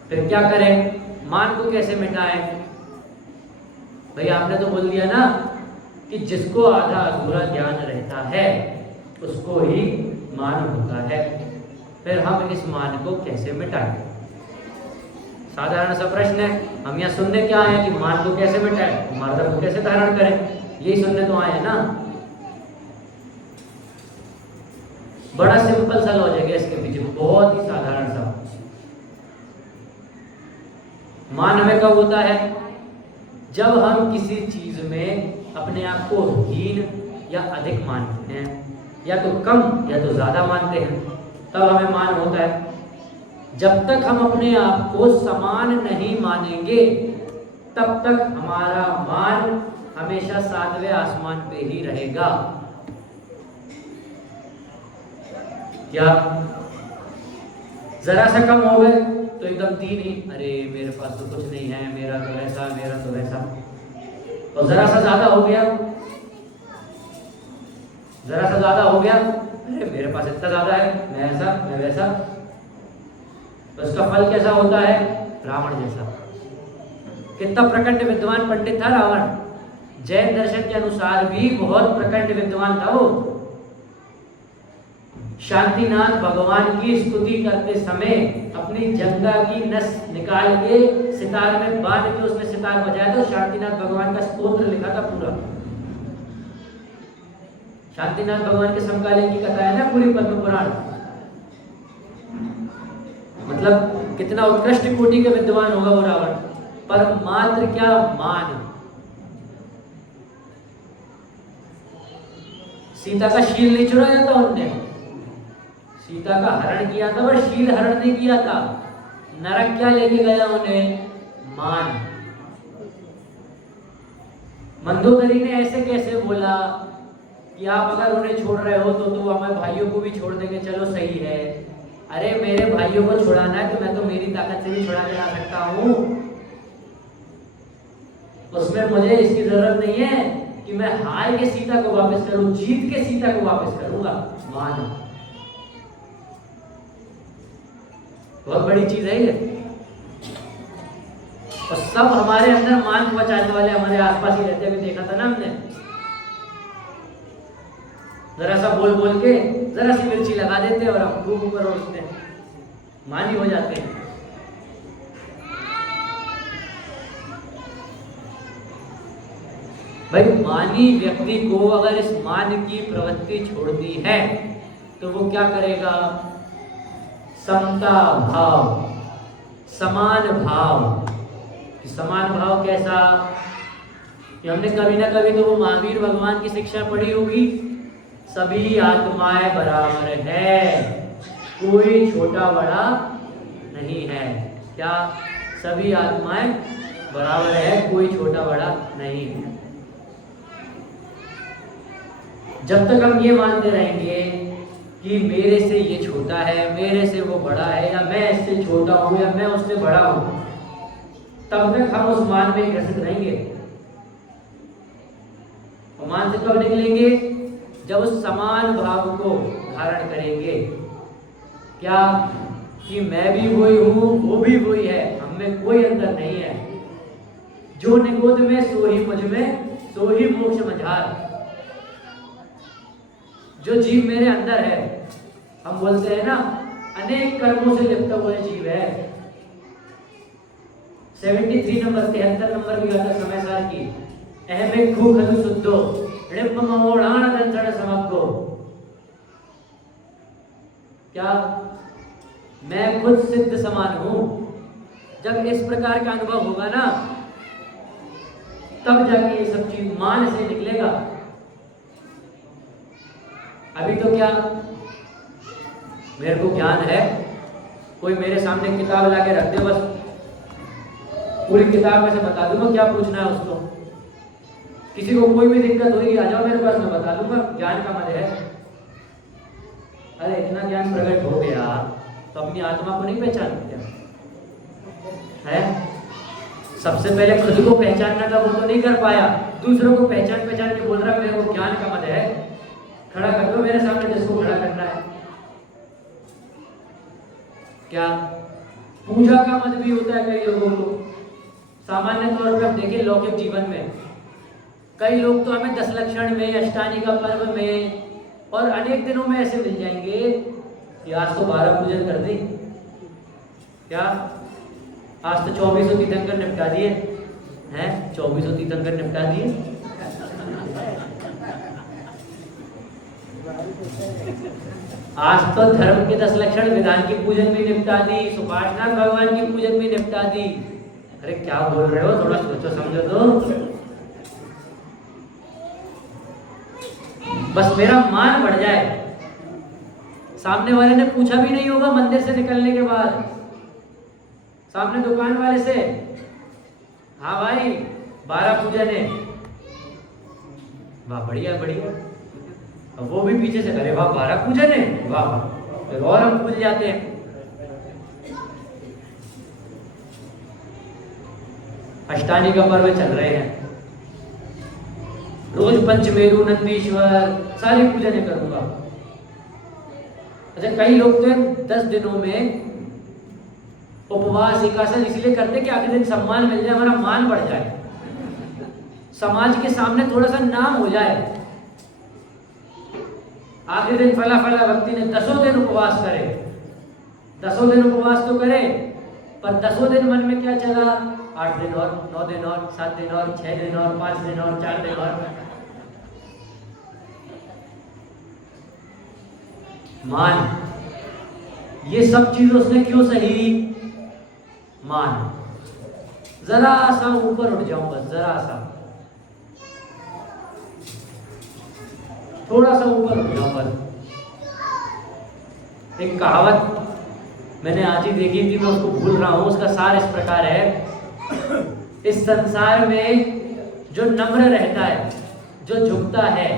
फिर क्या करें, मान को कैसे मिटाएं? भाई आपने तो बोल दिया ना कि जिसको आधा अधूरा ज्ञान रहता है उसको ही मान होता है। फिर हम इस मान को कैसे मिटाएं? साधारण सा प्रश्न है। हम यहाँ सुनने क्या आए कि मान को कैसे मिटाएं, मार्ग को कैसे धारण करें, यही सुनने तो आए हैं ना। बड़ा सिंपल सा लॉजिक है इसके पीछे, बहुत ही साधारण सा। मान हमें कब होता है? जब हम किसी चीज में अपने आप को हीन या अधिक मानते हैं, या तो कम या तो ज्यादा मानते हैं, तब हमें मान होता है। जब तक हम अपने आप को समान नहीं मानेंगे तब तक हमारा मान हमेशा 7वें आसमान पे ही रहेगा। क्या जरा सा कम हो गए तो एकदम 3 ही, अरे मेरे पास तो कुछ नहीं है, मेरा तो ऐसा, मेरा तो वैसा। और जरा सा ज्यादा हो गया, जरा सा ज्यादा हो गया, अरे मेरे पास इतना ज्यादा है, मैं ऐसा, मैं वैसा। तो इसका फल कैसा होता है? रावण जैसा। कितना प्रकंड विद्वान पंडित था रावण। जैन दर्शन के अनुसार भी बहुत प्रकंड विद्वान था वो। शांतिनाथ भगवान की स्तुति करते समय अपनी जंगा की नस निकाल के सितार में बांध के उसने सितार बजाया, तो शांतिनाथ भगवान का स्तोत्र लिखा था पूरा। शांतिनाथ भगवान के समकालीन की कथा है ना पूरी पद्म पुराण। मतलब कितना उत्कृष्ट कोटि के विद्वान होगा वो रावण, पर मात्र क्या मान। सीता का शील नहीं चुराया था उनने, सीता का हरण किया था, पर शील हरण नहीं किया था। नरक क्या लेके गया उन्हें? मान। मंदोदरी ने ऐसे कैसे बोला कि आप अगर उन्हें छोड़ रहे हो तो हमें भाइयों को भी छोड़ देंगे, चलो सही है। अरे मेरे भाइयों को छुड़ाना है तो मैं तो मेरी ताकत से भी छुड़ा के ला सकता हूँ, उसमें मुझे इसकी जरूरत नहीं है कि मैं हार के सीता को वापस करूं, जीत के सीता को वापस करूंगा। मान बहुत बड़ी चीज है ये। और सब हमारे अंदर मान बचाने वाले हमारे आसपास ही रहते हैं। देखा था ना हमने, जरा सा बोल बोल के जरा सी मिर्ची लगा देते हैं और हम खूब ऊपर उठते हैं, मानी हो जाते हैं। भाई मानी व्यक्ति को अगर इस मान की प्रवृत्ति छोड़ दी है तो वो क्या करेगा? समता भाव, समान भाव। समान भाव कैसा कि हमने कभी ना कभी तो वो महावीर भगवान की शिक्षा पढ़ी होगी, सभी आत्माएं बराबर है, कोई छोटा बड़ा नहीं है। क्या? सभी आत्माएं बराबर है, कोई छोटा बड़ा नहीं है। जब तक हम ये मानते रहेंगे कि मेरे से ये छोटा है, मेरे से वो बड़ा है, या मैं इससे छोटा हूं या मैं उससे बड़ा हूं, तब तक हम उस मान में ग्रसित रहेंगे। और मान से कब निकलेंगे? जब उस समान भाव को धारण करेंगे। क्या? कि मैं भी वही हूं, वो भी वही है, हम में कोई अंतर नहीं है। जो निगोद में सो ही मुझ में, सो ही मोक्ष मझार। जो जीव मेरे अंदर है, हम बोलते हैं ना अनेक कर्मों से लिप्त हुए जीव है। 73 नंबर 73 नंबर की गाथा समय सार की, अहमे खू खलु शुद्धो ऋम ममोढ़ाण दंसण समग्गो। क्या? मैं खुद सिद्ध समान हूं। जब इस प्रकार का अनुभव होगा ना, तब जाके ये सब चीज मान से निकलेगा। अभी तो क्या, मेरे को ज्ञान है, कोई मेरे सामने किताब लाके रख दे, बस पूरी किताब में से बता दूंगा क्या पूछना है उसको। किसी को कोई भी दिक्कत होगी, आ जाओ मेरे पास, मैं बता दूंगा। ज्ञान का मत है। अरे इतना ज्ञान प्रकट हो गया तो अपनी आत्मा को नहीं पहचानते है? सबसे पहले खुद को पहचानना था, वो तो नहीं कर पाया। दूसरों को पहचान के बोल रहा है मेरे को ज्ञान का मत है। खड़ा कर दो मेरे सामने जिसको खड़ा करना है। क्या पूजा का मत भी होता है कई लोगों को। सामान्य तौर पर आप देखें लौकिक जीवन में कई लोग तो हमें 10 लक्षण में, अष्टानी का पर्व में और अनेक दिनों में ऐसे मिल जाएंगे कि आज तो 12 पूजन कर दी, क्या आज तो 24 तीर्थंकर निपटा दिए हैं, 24 तीर्थंकर निपटा दिए। आज तो धर्म के 10 लक्षण विधान की पूजन भी निपटा दी, सुपाठनाथ भगवान की पूजन भी निपटा दी। अरे क्या बोल रहे हो, थोड़ा सोचो समझो तो। बस मेरा मान बढ़ जाए, सामने वाले ने पूछा भी नहीं होगा मंदिर से निकलने के बाद, सामने दुकान वाले से, हाँ भाई 12 पूजन है, वाह बढ़िया बढ़िया। अब वो भी पीछे से करे वाह 12 पूजन है, वाह वाह, फिर और हम भूल जाते हैं। अष्टानी का पर्व चल रहे हैं, रोज पंचमेरु नंदीश्वर सारी पूजन करूंगा। अच्छा कई लोग तो 10 दिनों में उपवास एकादशी इसलिए करते कि अगले दिन सम्मान मिल जाए, हमारा मान बढ़ जाए, समाज के सामने थोड़ा सा नाम हो जाए। आखिरी दिन फला फला व्यक्ति ने 10 दिन उपवास करे, 10 दिन उपवास तो करे, पर 10 दिन मन में क्या चला, 8 दिन और, 9 दिन और, 7 दिन और, 6 दिन और, 5 दिन और, 4 दिन और। मान, ये सब चीज उसने क्यों सही, मान। जरा सा ऊपर उठ जाऊं, बस जरा सा, थोड़ा सा ऊपर उठ जाऊं बस। एक कहावत मैंने आज ही देखी थी, मैं उसको भूल रहा हूं, उसका सार इस प्रकार है, इस संसार में जो नम्र रहता है, जो झुकता है,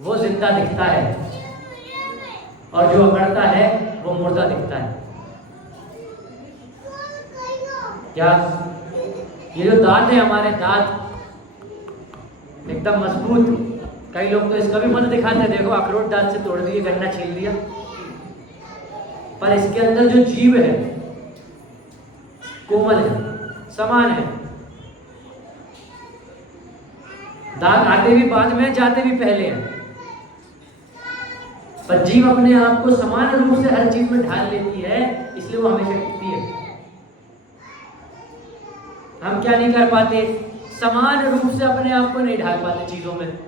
वो जिंदा दिखता है, और जो अकड़ता है वो मुर्दा दिखता है। क्या ये जो दांत है हमारे, दांत एकदम मजबूत, कई लोग तो इसका भी मत दिखाते हैं, देखो अखरोट दांत से तोड़ दिए, गन्ना छील दिया, पर इसके अंदर जो जीव है कोमल है, समान है। दांत आते भी बाद में, जाते भी पहले हैं, पर जीव अपने आप को समान रूप से हर चीज में ढाल लेती है, इसलिए वो हमेशा टिकती है। हम क्या नहीं कर पाते, समान रूप से अपने आप को नहीं ढाल पाते चीजों में।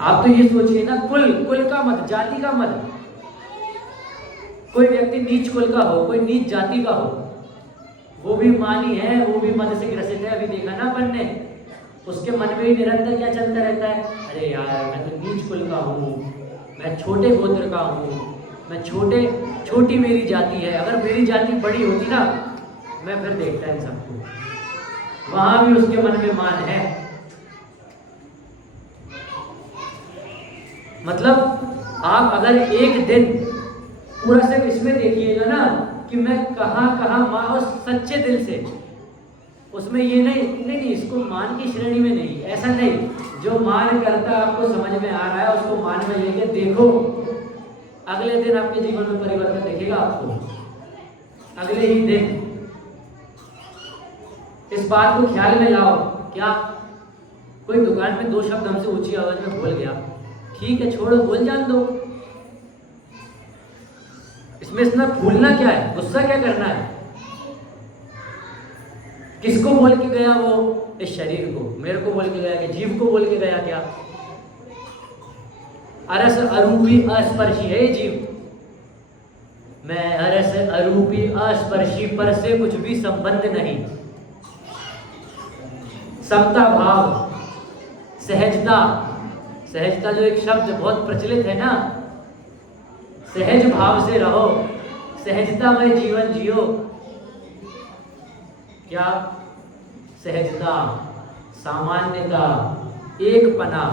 आप तो ये सोचिए ना, कुल का मत, जाति का मत। कोई व्यक्ति नीच कुल का हो, कोई नीच जाति का हो, वो भी मानी है, वो भी मद से ग्रसित है। अभी देखा ना अपन ने, उसके मन में ही निरंतर क्या चलता रहता है, अरे यार मैं तो नीच कुल का हूँ, मैं छोटे गोत्र का हूँ, मैं छोटी मेरी जाति है, अगर मेरी जाति बड़ी होती ना, मैं फिर देखता इन सबको। वहां भी उसके मन में मान है। मतलब आप अगर एक दिन पूरा सिर्फ इसमें देखिएगा ना कि मैं कहाँ और सच्चे दिल से, उसमें ये नहीं इसको मान की श्रेणी में नहीं, ऐसा नहीं, जो मान करता आपको समझ में आ रहा है उसको मान में लेके देखो, अगले दिन आपके जीवन में परिवर्तन दिखेगा आपको, अगले ही दिन। इस बात को ख्याल में लाओ। क्या कोई दुकान में 2 शब्द हमसे ऊंची आवाज में बोल गया, ठीक है छोड़ो, बोल जान दो, इसमें इतना भूलना क्या है, गुस्सा क्या करना है। किसको बोल के गया वो, इस शरीर को, मेरे को बोल के गया, कि जीव को बोल के गया क्या। अरस अरूपी अस्पर्शी है ये जीव, मैं अरस अरूपी अस्पर्शी, पर से कुछ भी संबंध नहीं। समता भाव, सहजता जो एक शब्द बहुत प्रचलित है ना, सहज भाव से रहो, सहजता में जीवन जियो। क्या सहजता, सामान्यता, एकपना,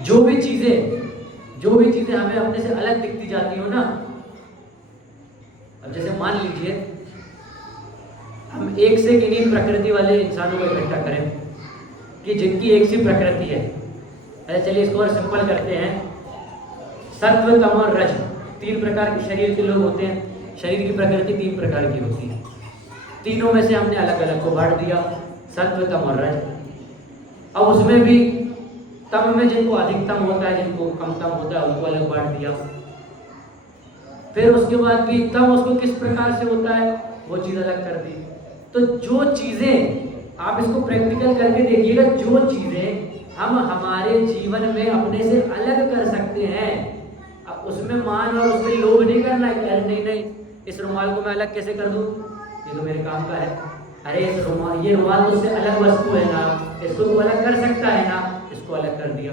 जो भी चीजें हमें अपने से अलग दिखती जाती हो ना, अब जैसे मान लीजिए हम एक से किन्हीं प्रकृति वाले इंसानों को इकट्ठा करें कि जिनकी एक सी प्रकृति है। अरे चलिए इसको और सिंपल करते हैं। सत्व, तम और रज, 3 प्रकार के शरीर के लोग होते हैं। शरीर की प्रकृति 3 प्रकार की होती है। तीनों में से हमने अलग अलग को बांट दिया, सत्व, तम और रज। अब उसमें भी तम में जिनको अधिकतम होता है, जिनको कमतम होता है, उनको अलग बांट दिया। फिर उसके बाद भी तम उसको किस प्रकार से होता है वो चीज़ अलग कर दी। तो जो चीज़ें, आप इसको प्रैक्टिकल करके देखिएगा, जो चीज़ें हम हमारे जीवन में अपने से अलग कर सकते हैं, अब उसमें मान और उसमें लोभ नहीं करना है कि अरे नहीं, इस रुमाल को मैं अलग कैसे कर दूँ, ये तो मेरे काम का है। अरे इस रुमाल, ये रुमाल तो उससे अलग वस्तु है ना, इसको तो अलग कर सकता है ना, इसको अलग कर दिया।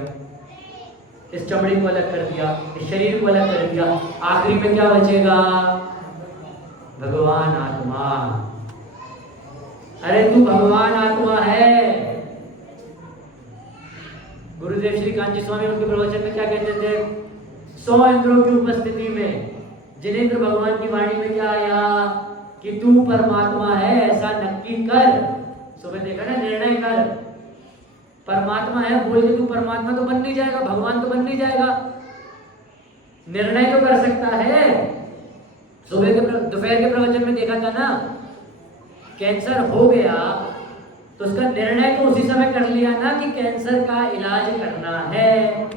इस चमड़ी को अलग कर दिया, इस शरीर को अलग कर दिया। आखिरी में क्या बचेगा? भगवान आत्मा। अरे तू भगवान आत्मा है। गुरुदेव श्री कांची स्वामी उनके प्रवचन में क्या कहते थे? 100 इंद्रों की उपस्थिति में जिनेंद्र भगवान की वाणी में क्या आया कि तू परमात्मा है, ऐसा नक्की कर। सुबह देखा ना, निर्णय कर। परमात्मा है बोल के तू परमात्मा तो बन नहीं जाएगा, भगवान तो बन नहीं जाएगा। निर्णय तो कर सकता है। सुबह के दोपहर के प्रवचन में देखा था ना, कैंसर हो गया तो उसका निर्णय तो उसी समय कर लिया ना कि कैंसर का इलाज करना है।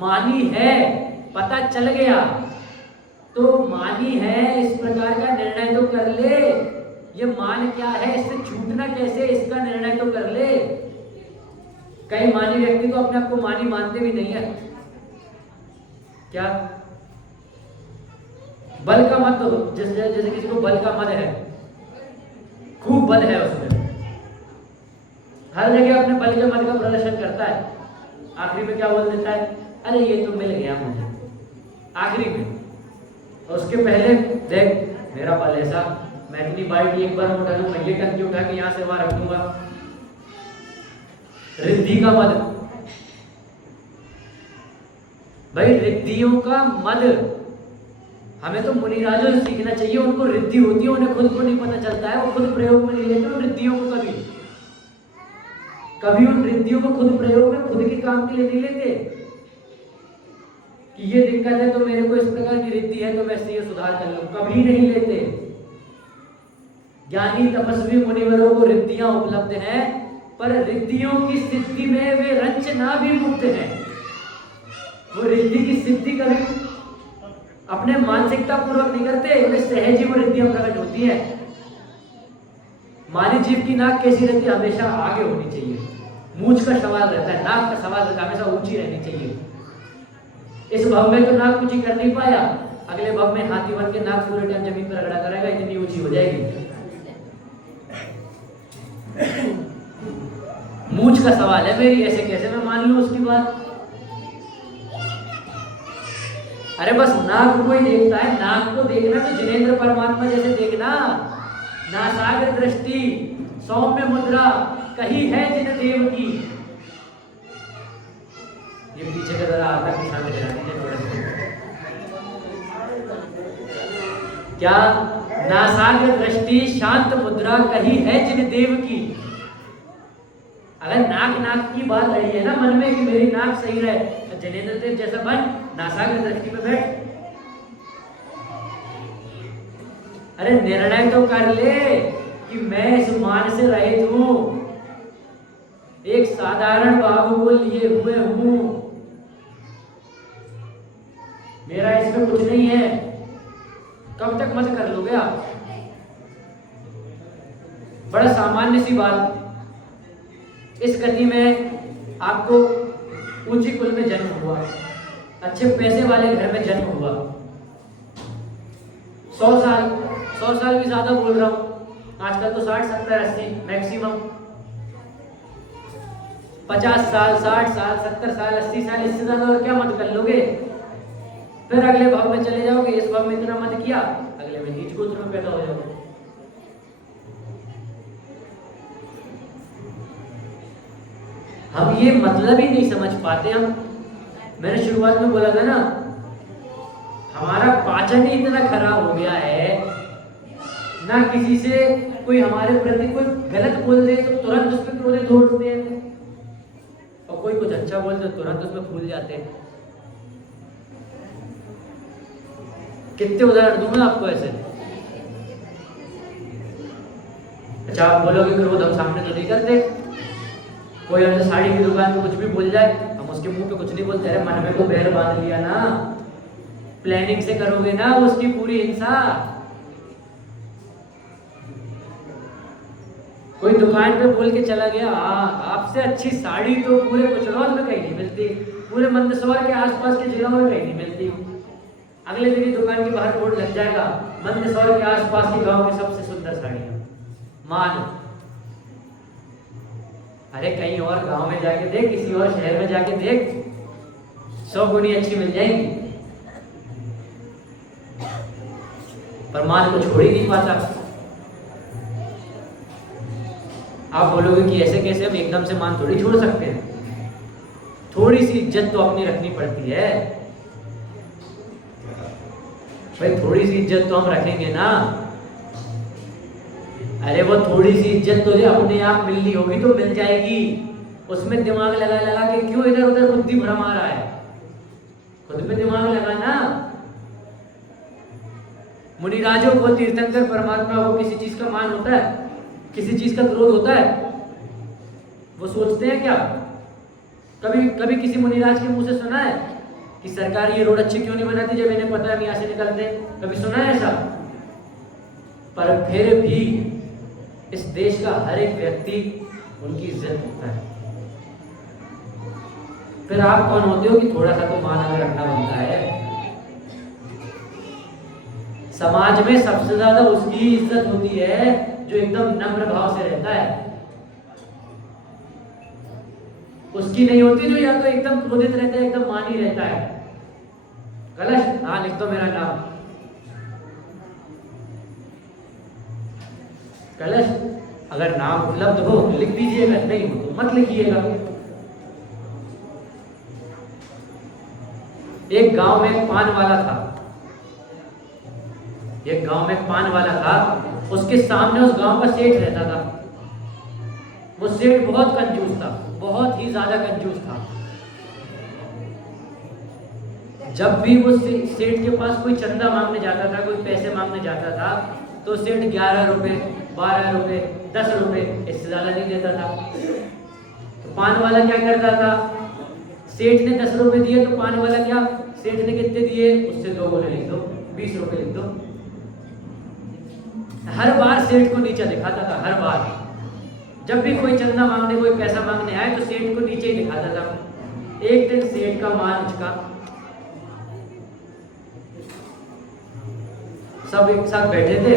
मानी है, पता चल गया तो मानी है, इस प्रकार का निर्णय तो कर ले। ये मान क्या है, इससे छूटना कैसे, इसका निर्णय तो कर ले। कई मानी व्यक्ति तो अपने आप को मानी मानते भी नहीं है। क्या बल का मत, जैसे किसी को बल का मत है, खूब बल है उसमें, हर जगह अपने बल के मत का प्रदर्शन करता है। आखिरी में क्या बोल देता है? अरे ये तो मिल गया मुझे। आखिरी में, उसके पहले देख मेरा बल ऐसा, मैं इतनी बाल्टी एक बार उठा लूं, मैं ये टंकी उठा के यहाँ से वहां रख दूंगा। रिद्धि का मद। भाई रिद्धियों का मद हमें तो मुनिराजों से सीखना चाहिए। उनको रिद्धि होती है, उन्हें खुद को नहीं पता चलता है, वो खुद प्रयोग में नहीं लेते उन रिद्धियों को। कभी उन रिद्धियों को खुद प्रयोग में, खुद के काम के लिए नहीं लेते कि ये दिक्कत है तो मेरे को इस प्रकार की रिद्धि है तो मैं इससे सुधार कर लूं। कभी नहीं लेते। ज्ञानी तपस्वी मुनिवरों को रिद्धियां उपलब्ध हैं, पर रिद्धियों की सिद्धि में वे रंचना भी मुक्त हैं। वो रिद्धि की सिद्धि कभी अपने मानसिकता पूर्वक नहीं करते, उन्हें सहज ही वो रिद्धियां प्रकट होती हैं। मानव जीव की नाक कैसी रहती है? हमेशा आगे होनी चाहिए। मूंछ का सवाल रहता है, नाक का सवाल रहता है, हमेशा ऊंची रहनी चाहिए। इस भव में तो नाक ऊंची कर नहीं पाया, अगले भव में हाथी बन के नाक पूरे टाइम जमीन पर रगड़ा करेगा, इतनी ऊंची हो जाएगी। मूंछ का सवाल है मेरी, ऐसे कैसे मैं मान लूं उसकी बात? अरे बस नाक को ही देखता है, नाक को देखना तो जिनेंद्र परमात्मा जैसे देखना। नासाग्र दृष्टि, सौम्य मुद्रा, कही है जिन देव की। ये पीछे का जरा आता कि शांत करा दीजिए थोड़ा सा। क्या? नासाग्र दृष्टि, शांत मुद्रा, कही है जिन देव की। अगर नाक की बात आई है ना मन में कि मेरी नाक सही रहे, तो जिनेंद्र देव जैसा बन, नासाग्र दृष्टि पे बैठ। अरे निर्णय तो कर ले कि मैं इस मान से रहित हूं, एक साधारण बाबू को लिए हुए हूं, मेरा इसमें कुछ नहीं है। कब तक मत कर लोगे आप? बड़ा सामान्य सी बात। इस गति में आपको ऊंची कुल में जन्म हुआ, अच्छे पैसे वाले घर में जन्म हुआ, 100 साल भी ज्यादा बोल रहा हूं, आजकल तो 60, 70, 80 मैक्सिमम। 50 साल, 60 साल, 70 साल, 80 साल, इससे ज्यादा और क्या मत कर लोगे? फिर अगले भाव में चले जाओगे, इस भाव में इतना मत किया, अगले में नीच गोत्र में पैदा हो जाओगे। हम ये मतलब ही नहीं समझ पाते। हम, मैंने शुरुआत में बोला था ना, हमारा पाचन ही इतना खराब हो गया है, ना किसी से कोई हमारे प्रति कोई गलत बोल दे तो तुरंत उस पर क्रोधित होते हैं, और कोई कुछ अच्छा बोल दे तो तुरंत उसमें फूल जाते हैं। कितने उदाहरण दूं मैं आपको ऐसे। अच्छा, आप बोलोगे क्रोध हम सामने तो नहीं करते, कोई हमसे साड़ी की दुकान पे कुछ भी बोल जाए हम उसके मुंह पे कुछ नहीं बोलते, अरे मन में तो बैर बांध लिया ना, प्लानिंग से करोगे ना उसकी पूरी हिंसा। कोई दुकान पे बोल के चला गया, आपसे अच्छी साड़ी तो पूरे कुचरौल में कहीं नहीं मिलती, पूरे मंदसौर के आसपास के जिलों में कहीं नहीं मिलती। अगले दिन दुकान के बाहर बोर्ड लग जाएगा, मंदसौर के आसपास के गांव की सबसे सुंदर साड़ियां मान। अरे कहीं और गांव में जाके देख, किसी और शहर में जाके देख, 100 गुनी अच्छी मिल जाएगी, पर मान को छोड़ ही नहीं पाता। आप बोलोगे कि ऐसे कैसे, हम एकदम से मान थोड़ी छोड़ सकते हैं, थोड़ी सी इज्जत तो अपनी रखनी पड़ती है भाई, थोड़ी सी इज्जत तो हम रखेंगे ना। अरे वो थोड़ी सी इज्जत तो अपने आप मिलनी होगी तो मिल जाएगी, उसमें दिमाग लगा लगा के क्यों इधर उधर बुद्धि भ्रमा रहा है, खुद पे दिमाग लगा ना। मुनिराजों को, तीर्थंकर परमात्मा को किसी चीज का मान होता है, किसी चीज का क्रोध होता है? वो सोचते हैं क्या? कभी कभी किसी मुनिराज के मुंह से सुना है कि सरकार ये रोड अच्छी क्यों नहीं बनाती जब इन्हें पता है हम यहाँ से निकलते हैं? कभी सुना है ऐसा? पर फिर भी इस देश का हर एक व्यक्ति उनकी इज्जत करता है। फिर आप कौन होते हो कि थोड़ा सा तो मान हमें रखना बनता है? समाज में सबसे ज्यादा उसकी इज्जत होती है जो एकदम नम्र भाव से रहता है, उसकी नहीं होती जो या तो एकदम क्रोधित रहता है, एकदम मानी रहता है। कलश, हाँ लिख दो मेरा नाम कलश। अगर नाम उपलब्ध हो लिख दीजिएगा, नहीं हो तो मत लिखिएगा। एक गांव में एक पान वाला था, एक गांव में पान वाला था, उसके सामने उस गांव का सेठ रहता था। वो सेठ बहुत कंजूस था, बहुत ही ज्यादा कंजूस था। जब भी वो सेठ के पास कोई चंदा मांगने जाता था, कोई पैसे मांगने जाता था, तो सेठ 11 रुपए, 12 रुपए, 10 रुपए, इससे ज्यादा नहीं देता था। तो पान वाला क्या करता था, सेठ ने 10 रुपए दिए तो पान वाला क्या, सेठ ने कितने दिए उससे 2 गुने लिख दो, 20 रुपए लिख दो। हर बार सेठ को नीचा दिखाता था, हर बार जब भी कोई चंदा मांगने, कोई पैसा मांगने आए तो सेठ को नीचे ही दिखाता था। एक दिन सेठ का मान उचका, सब एक साथ बैठे थे,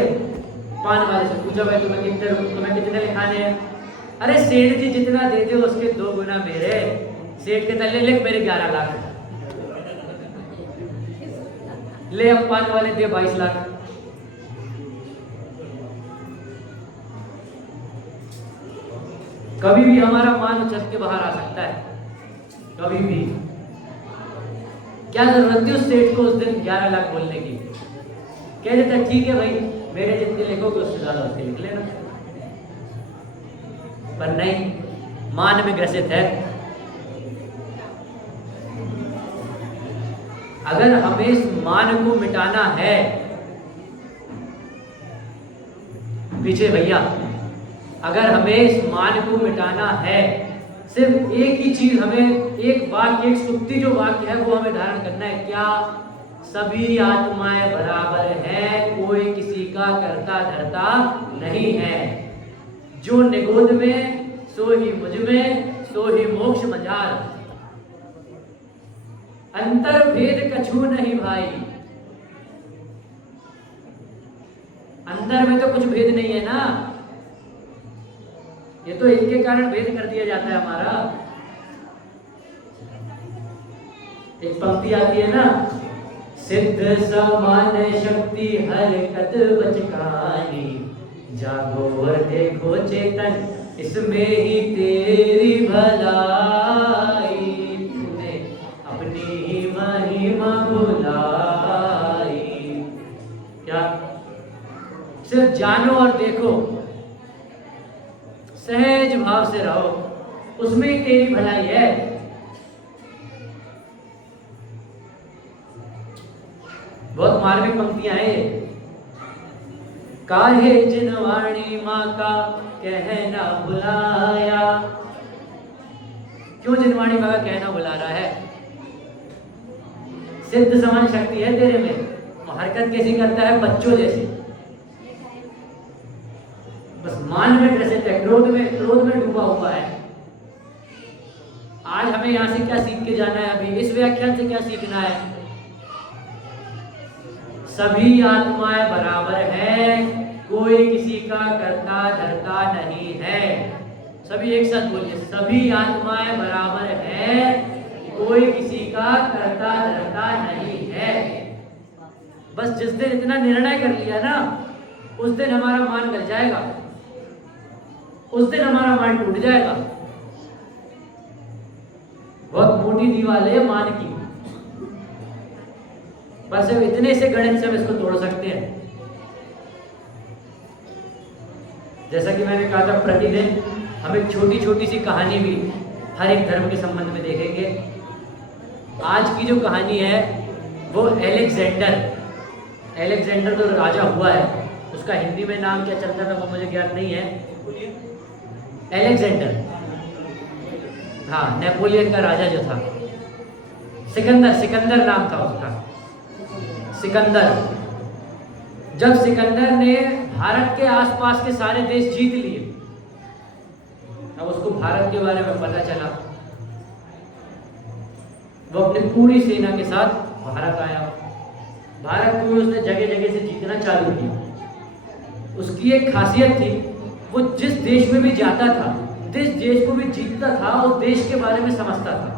पान वाले से पूछा, भाई तुम्हें कितने लिखाने हैं? अरे सेठ जी जितना देते हो उसके 2 गुना मेरे। सेठ के तले लिख मेरे 11 लाख। ले अब पान वाले दे 22 लाख। कभी भी हमारा मान उछल के बाहर आ सकता है, कभी भी। क्या जरूरत थी उस सेठ को उस दिन 11 लाख बोलने की? कह देता ठीक है भाई, मेरे जितने लिखोगे उससे ज्यादा उसके लिख लेना। पर नहीं, मान में ग्रसित है। अगर हमें इस मान को मिटाना है, पीछे भैया, अगर हमें इस मान को मिटाना है, सिर्फ एक ही चीज, हमें एक वाक्य, एक सुक्ति जो वाक्य है वो हमें धारण करना है। क्या? सभी आत्माएं बराबर हैं, कोई किसी का करता धरता नहीं है। जो निगोद में सो ही मुझ में, सो ही मोक्ष मझार। अंतर भेद कछु नहीं भाई। अंदर में तो कुछ भेद नहीं है ना, ये तो इनके कारण भेद कर दिया जाता है हमारा। एक पंक्ति आती है ना, सिद्ध समान शक्ति हरकत बचकानी, जागो और देखो चेतन इसमें ही तेरी भलाई, तूने अपनी ही महिमा भुलाई। क्या? सिर्फ जानो और देखो, सहज भाव से रहो, उसमें ही तेरी भलाई है। बहुत मार्मिक पंक्तियां हैं ये। काहे जिनवाणी माँ का कहना बुलाया। क्यों जिनवाणी माँ का कहना बुला रहा है? सिद्ध समान शक्ति है तेरे में, और हरकत कैसी करता है? बच्चों जैसी। बस मान में ग्रसित है, क्रोध में डूबा हुआ है। आज हमें यहाँ से क्या सीख के जाना है? अभी इस व्याख्यान से क्या सीखना है? सभी आत्माएं बराबर हैं, कोई किसी का करता धरता नहीं है। सभी एक साथ बोलिए, सभी आत्माएं बराबर हैं, कोई किसी का करता धरता नहीं है। बस जिस दिन इतना निर्णय कर लिया ना, उस दिन हमारा मान गल जाएगा, उस दिन हमारा मान टूट जाएगा। बहुत मोटी दीवार है मान की, बस अब इतने से गणित से हम इसको तोड़ सकते हैं। जैसा कि मैंने कहा था, प्रतिदिन हम एक छोटी छोटी सी कहानी भी हर एक धर्म के संबंध में देखेंगे। आज की जो कहानी है वो एलेक्जेंडर तो राजा हुआ है, उसका हिंदी में नाम क्या चलता था वो मुझे ज्ञात नहीं है। एलेक्जेंडर, हाँ, नेपोलियन का राजा जो था, सिकंदर नाम था उसका। सिकंदर, जब सिकंदर ने भारत के आसपास के सारे देश जीत लिए, अब उसको भारत के बारे में पता चला, वो अपनी पूरी सेना के साथ भारत आया। भारत को उसने जगह जगह से जीतना चालू किया। उसकी एक खासियत थी, वो जिस देश में भी जाता था, जिस देश को भी जीतता था, उस देश के बारे में समझता था।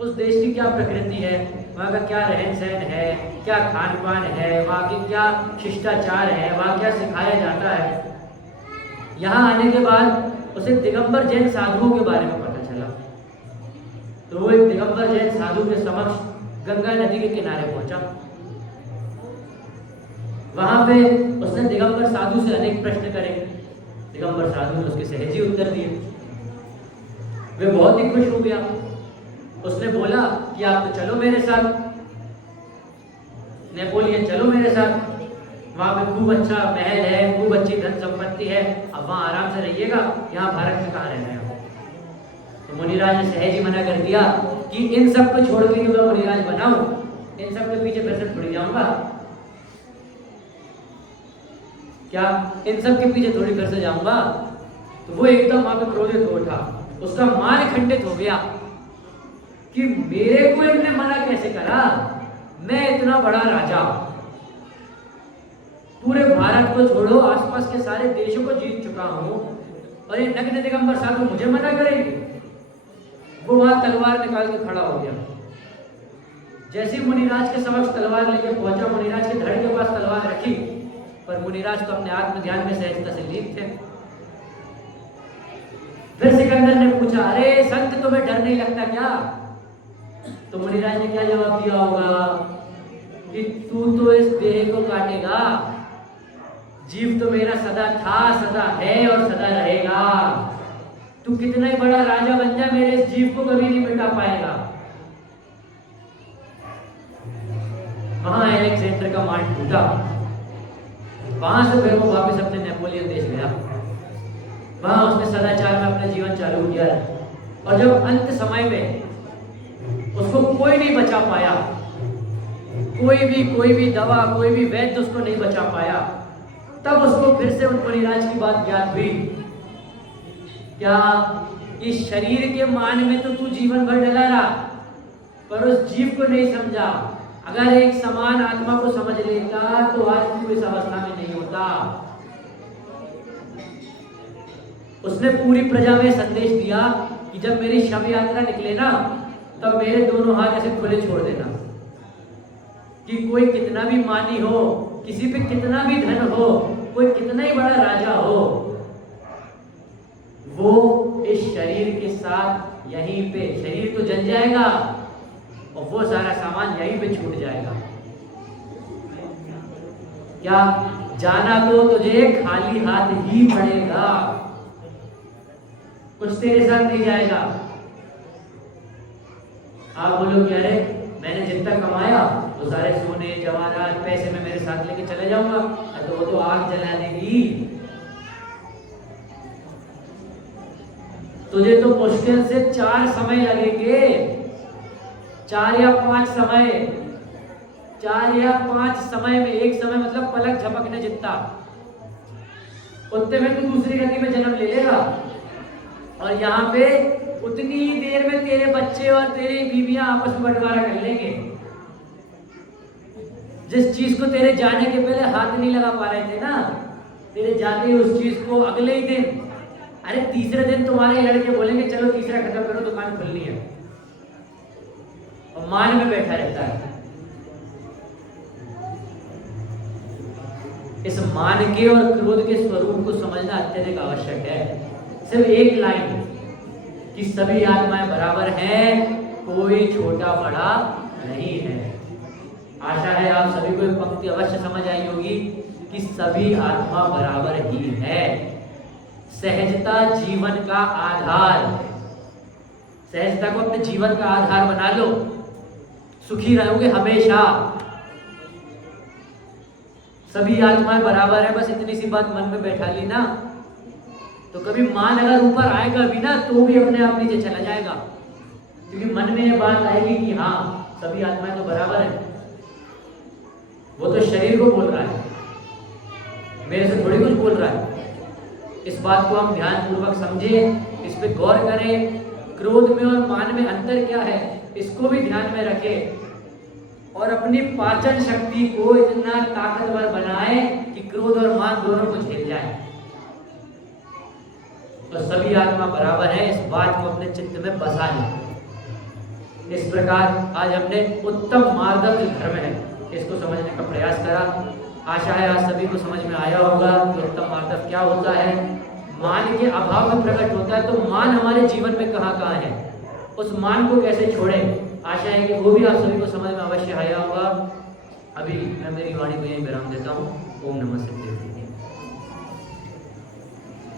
उस देश की क्या प्रकृति है, वहाँ का क्या रहन सहन है, क्या खान पान है, वहाँ की क्या शिष्टाचार है, वहाँ क्या सिखाया जाता है। यहाँ आने के बाद उसे दिगंबर जैन साधुओं के बारे में पता चला, तो वो एक दिगंबर जैन साधु के समक्ष गंगा नदी के किनारे पहुंचा। वहां पे उसने दिगंबर साधु से अनेक प्रश्न करे। दिगंबर साधु ने उसके सहजी उत्तर दिए। वे बहुत ही खुश हो गया। उसने बोला कि आप तो चलो मेरे साथ, नेपोलियन चलो मेरे साथ, वहां पे खूब अच्छा महल है, खूब अच्छी धन संपत्ति है, अब वहां आराम से रहिएगा, यहाँ भारत में कहाँ रहना है। तो मुनिराज ने सहज ही मना कर दिया कि इन सब को छोड़ के मैं मुनिराज बनाऊं, इन सब के पीछे फिर से थोड़ी जाऊंगा क्या, इन सब के पीछे थोड़ी फिर से जाऊंगा। तो वो एकदम वहां पे क्रोधित हो उठा, उसका मान खंडित हो गया कि मेरे को इनने मना कैसे करा, मैं इतना बड़ा राजा, पूरे भारत को छोड़ो आसपास के सारे देशों को जीत चुका हूं, और ये नग्न दिगंबर साधु मुझे मना करेंगे। वो वहां तलवार निकाल के खड़ा हो गया। जैसे मुनिराज के समक्ष तलवार लेके पहुंचा, मुनिराज के धड़ के पास तलवार रखी, पर मुनिराज तो अपने आत्म ध्यान में सहजता से लीन थे। फिर सिकंदर ने पूछा, अरे संत तुम्हें डर नहीं लगता क्या? तो मुनिराज ने क्या जवाब दिया होगा कि तू तो इस देह को काटेगा, जीव तो मेरा सदा था, सदा है और सदा रहेगा। तू कितना ही बड़ा राजा बन जा, मेरे इस जीव को कभी नहीं मिटा पाएगा। वहां एलेक्जेंडर का मान टूटा। वहां से फिर वो वापस अपने नेपोलियन देश गया। वहां उसने सदाचार में अपना जीवन चालू किया। और जब अंत समय में उसको कोई नहीं बचा पाया, कोई भी दवा, कोई भी वैद्य उसको नहीं बचा पाया, तब उसको फिर से उन मुनिराज की बात याद हुई। क्या इस शरीर के मान में तो तू जीवन भर डला रहा, पर उस जीव को नहीं समझा। अगर एक समान आत्मा को समझ लेता तो आज तू इस अवस्था में नहीं होता। उसने पूरी प्रजा में संदेश दिया कि जब मेरी शव यात्रा निकले ना, तब मेरे दोनों हाथ ऐसे खुले छोड़ देना, कि कोई कितना भी मानी हो, किसी पे कितना भी धन हो, कोई कितना ही बड़ा राजा हो, वो इस शरीर के साथ यहीं पे, शरीर तो जल जाएगा और वो सारा सामान यहीं पे छूट जाएगा। क्या जाना तो तुझे खाली हाथ ही पड़ेगा। कुछ तेरे साथ नहीं जाएगा। आप बोलो कि अरे मैंने जितना कमाया वो सारे सोने जवाहरात पैसे में मेरे साथ लेके चले जाऊंगा, तो वो तो आग जला देगी। तुझे तो मुश्किल से 4 समय लगेंगे, 4 या 5 समय, 4 या 5 समय में, एक समय मतलब पलक झपकने जितना, उतने में तू दूसरी गति में जन्म ले लेगा। और यहाँ पे उतनी ही देर में तेरे बच्चे और तेरी बीवियां आपस में बंटवारा कर लेंगे। जिस चीज को तेरे जाने के पहले हाथ नहीं लगा पा रहे थे ना, तेरे जाते ही उस चीज को अगले ही दिन, अरे तीसरे दिन तुम्हारे लड़के बोलेंगे चलो तीसरा खत्म करो, दुकान खुलनी है, और मान में बैठा रहता है। इस मान के और क्रोध के स्वरूप को समझना अत्यधिक आवश्यक है। सिर्फ एक लाइन कि सभी आत्माएं बराबर हैं, कोई छोटा बड़ा नहीं है। आशा है आप सभी को एक पंक्ति अवश्य समझ आई होगी कि सभी आत्मा बराबर ही है। सहजता जीवन का आधार, सहजता को अपने जीवन का आधार बना लो, सुखी रहोगे हमेशा। सभी आत्माएं बराबर है, बस इतनी सी बात मन में बैठा ली ना, तो कभी मान अगर ऊपर आएगा भी ना तो भी अपने आप नीचे चला जाएगा, क्योंकि मन में ये बात आएगी कि हाँ सभी आत्माएं तो बराबर है। वो तो शरीर को बोल रहा है, मेरे से थोड़ी कुछ बोल रहा है। इस बात को हम ध्यान पूर्वक समझें, इस पे गौर करें। क्रोध में और मान में अंतर क्या है इसको भी ध्यान में रखें, और अपनी पाचन शक्ति को इतना ताकतवर बनाएं कि क्रोध और मान दोनों को झेल जाए। तो सभी आत्मा बराबर है, इस बात को अपने चित्त में बसा लें। इस प्रकार आज हमने उत्तम मार्गदर्शक जो धर्म है इसको समझने का प्रयास करा। आशा है आज सभी को समझ में आया होगा कि उत्तम मार्गदर्शक क्या होता है, मान के अभाव में प्रकट होता है। तो मान हमारे जीवन में कहाँ कहाँ है, उस मान को कैसे छोड़ें, आशा है कि वो भी आप सभी को समझ में अवश्य आया होगा। अभी मैं मेरी वाणी को यहीं विराम देता हूँ। ओम नमः शिवाय।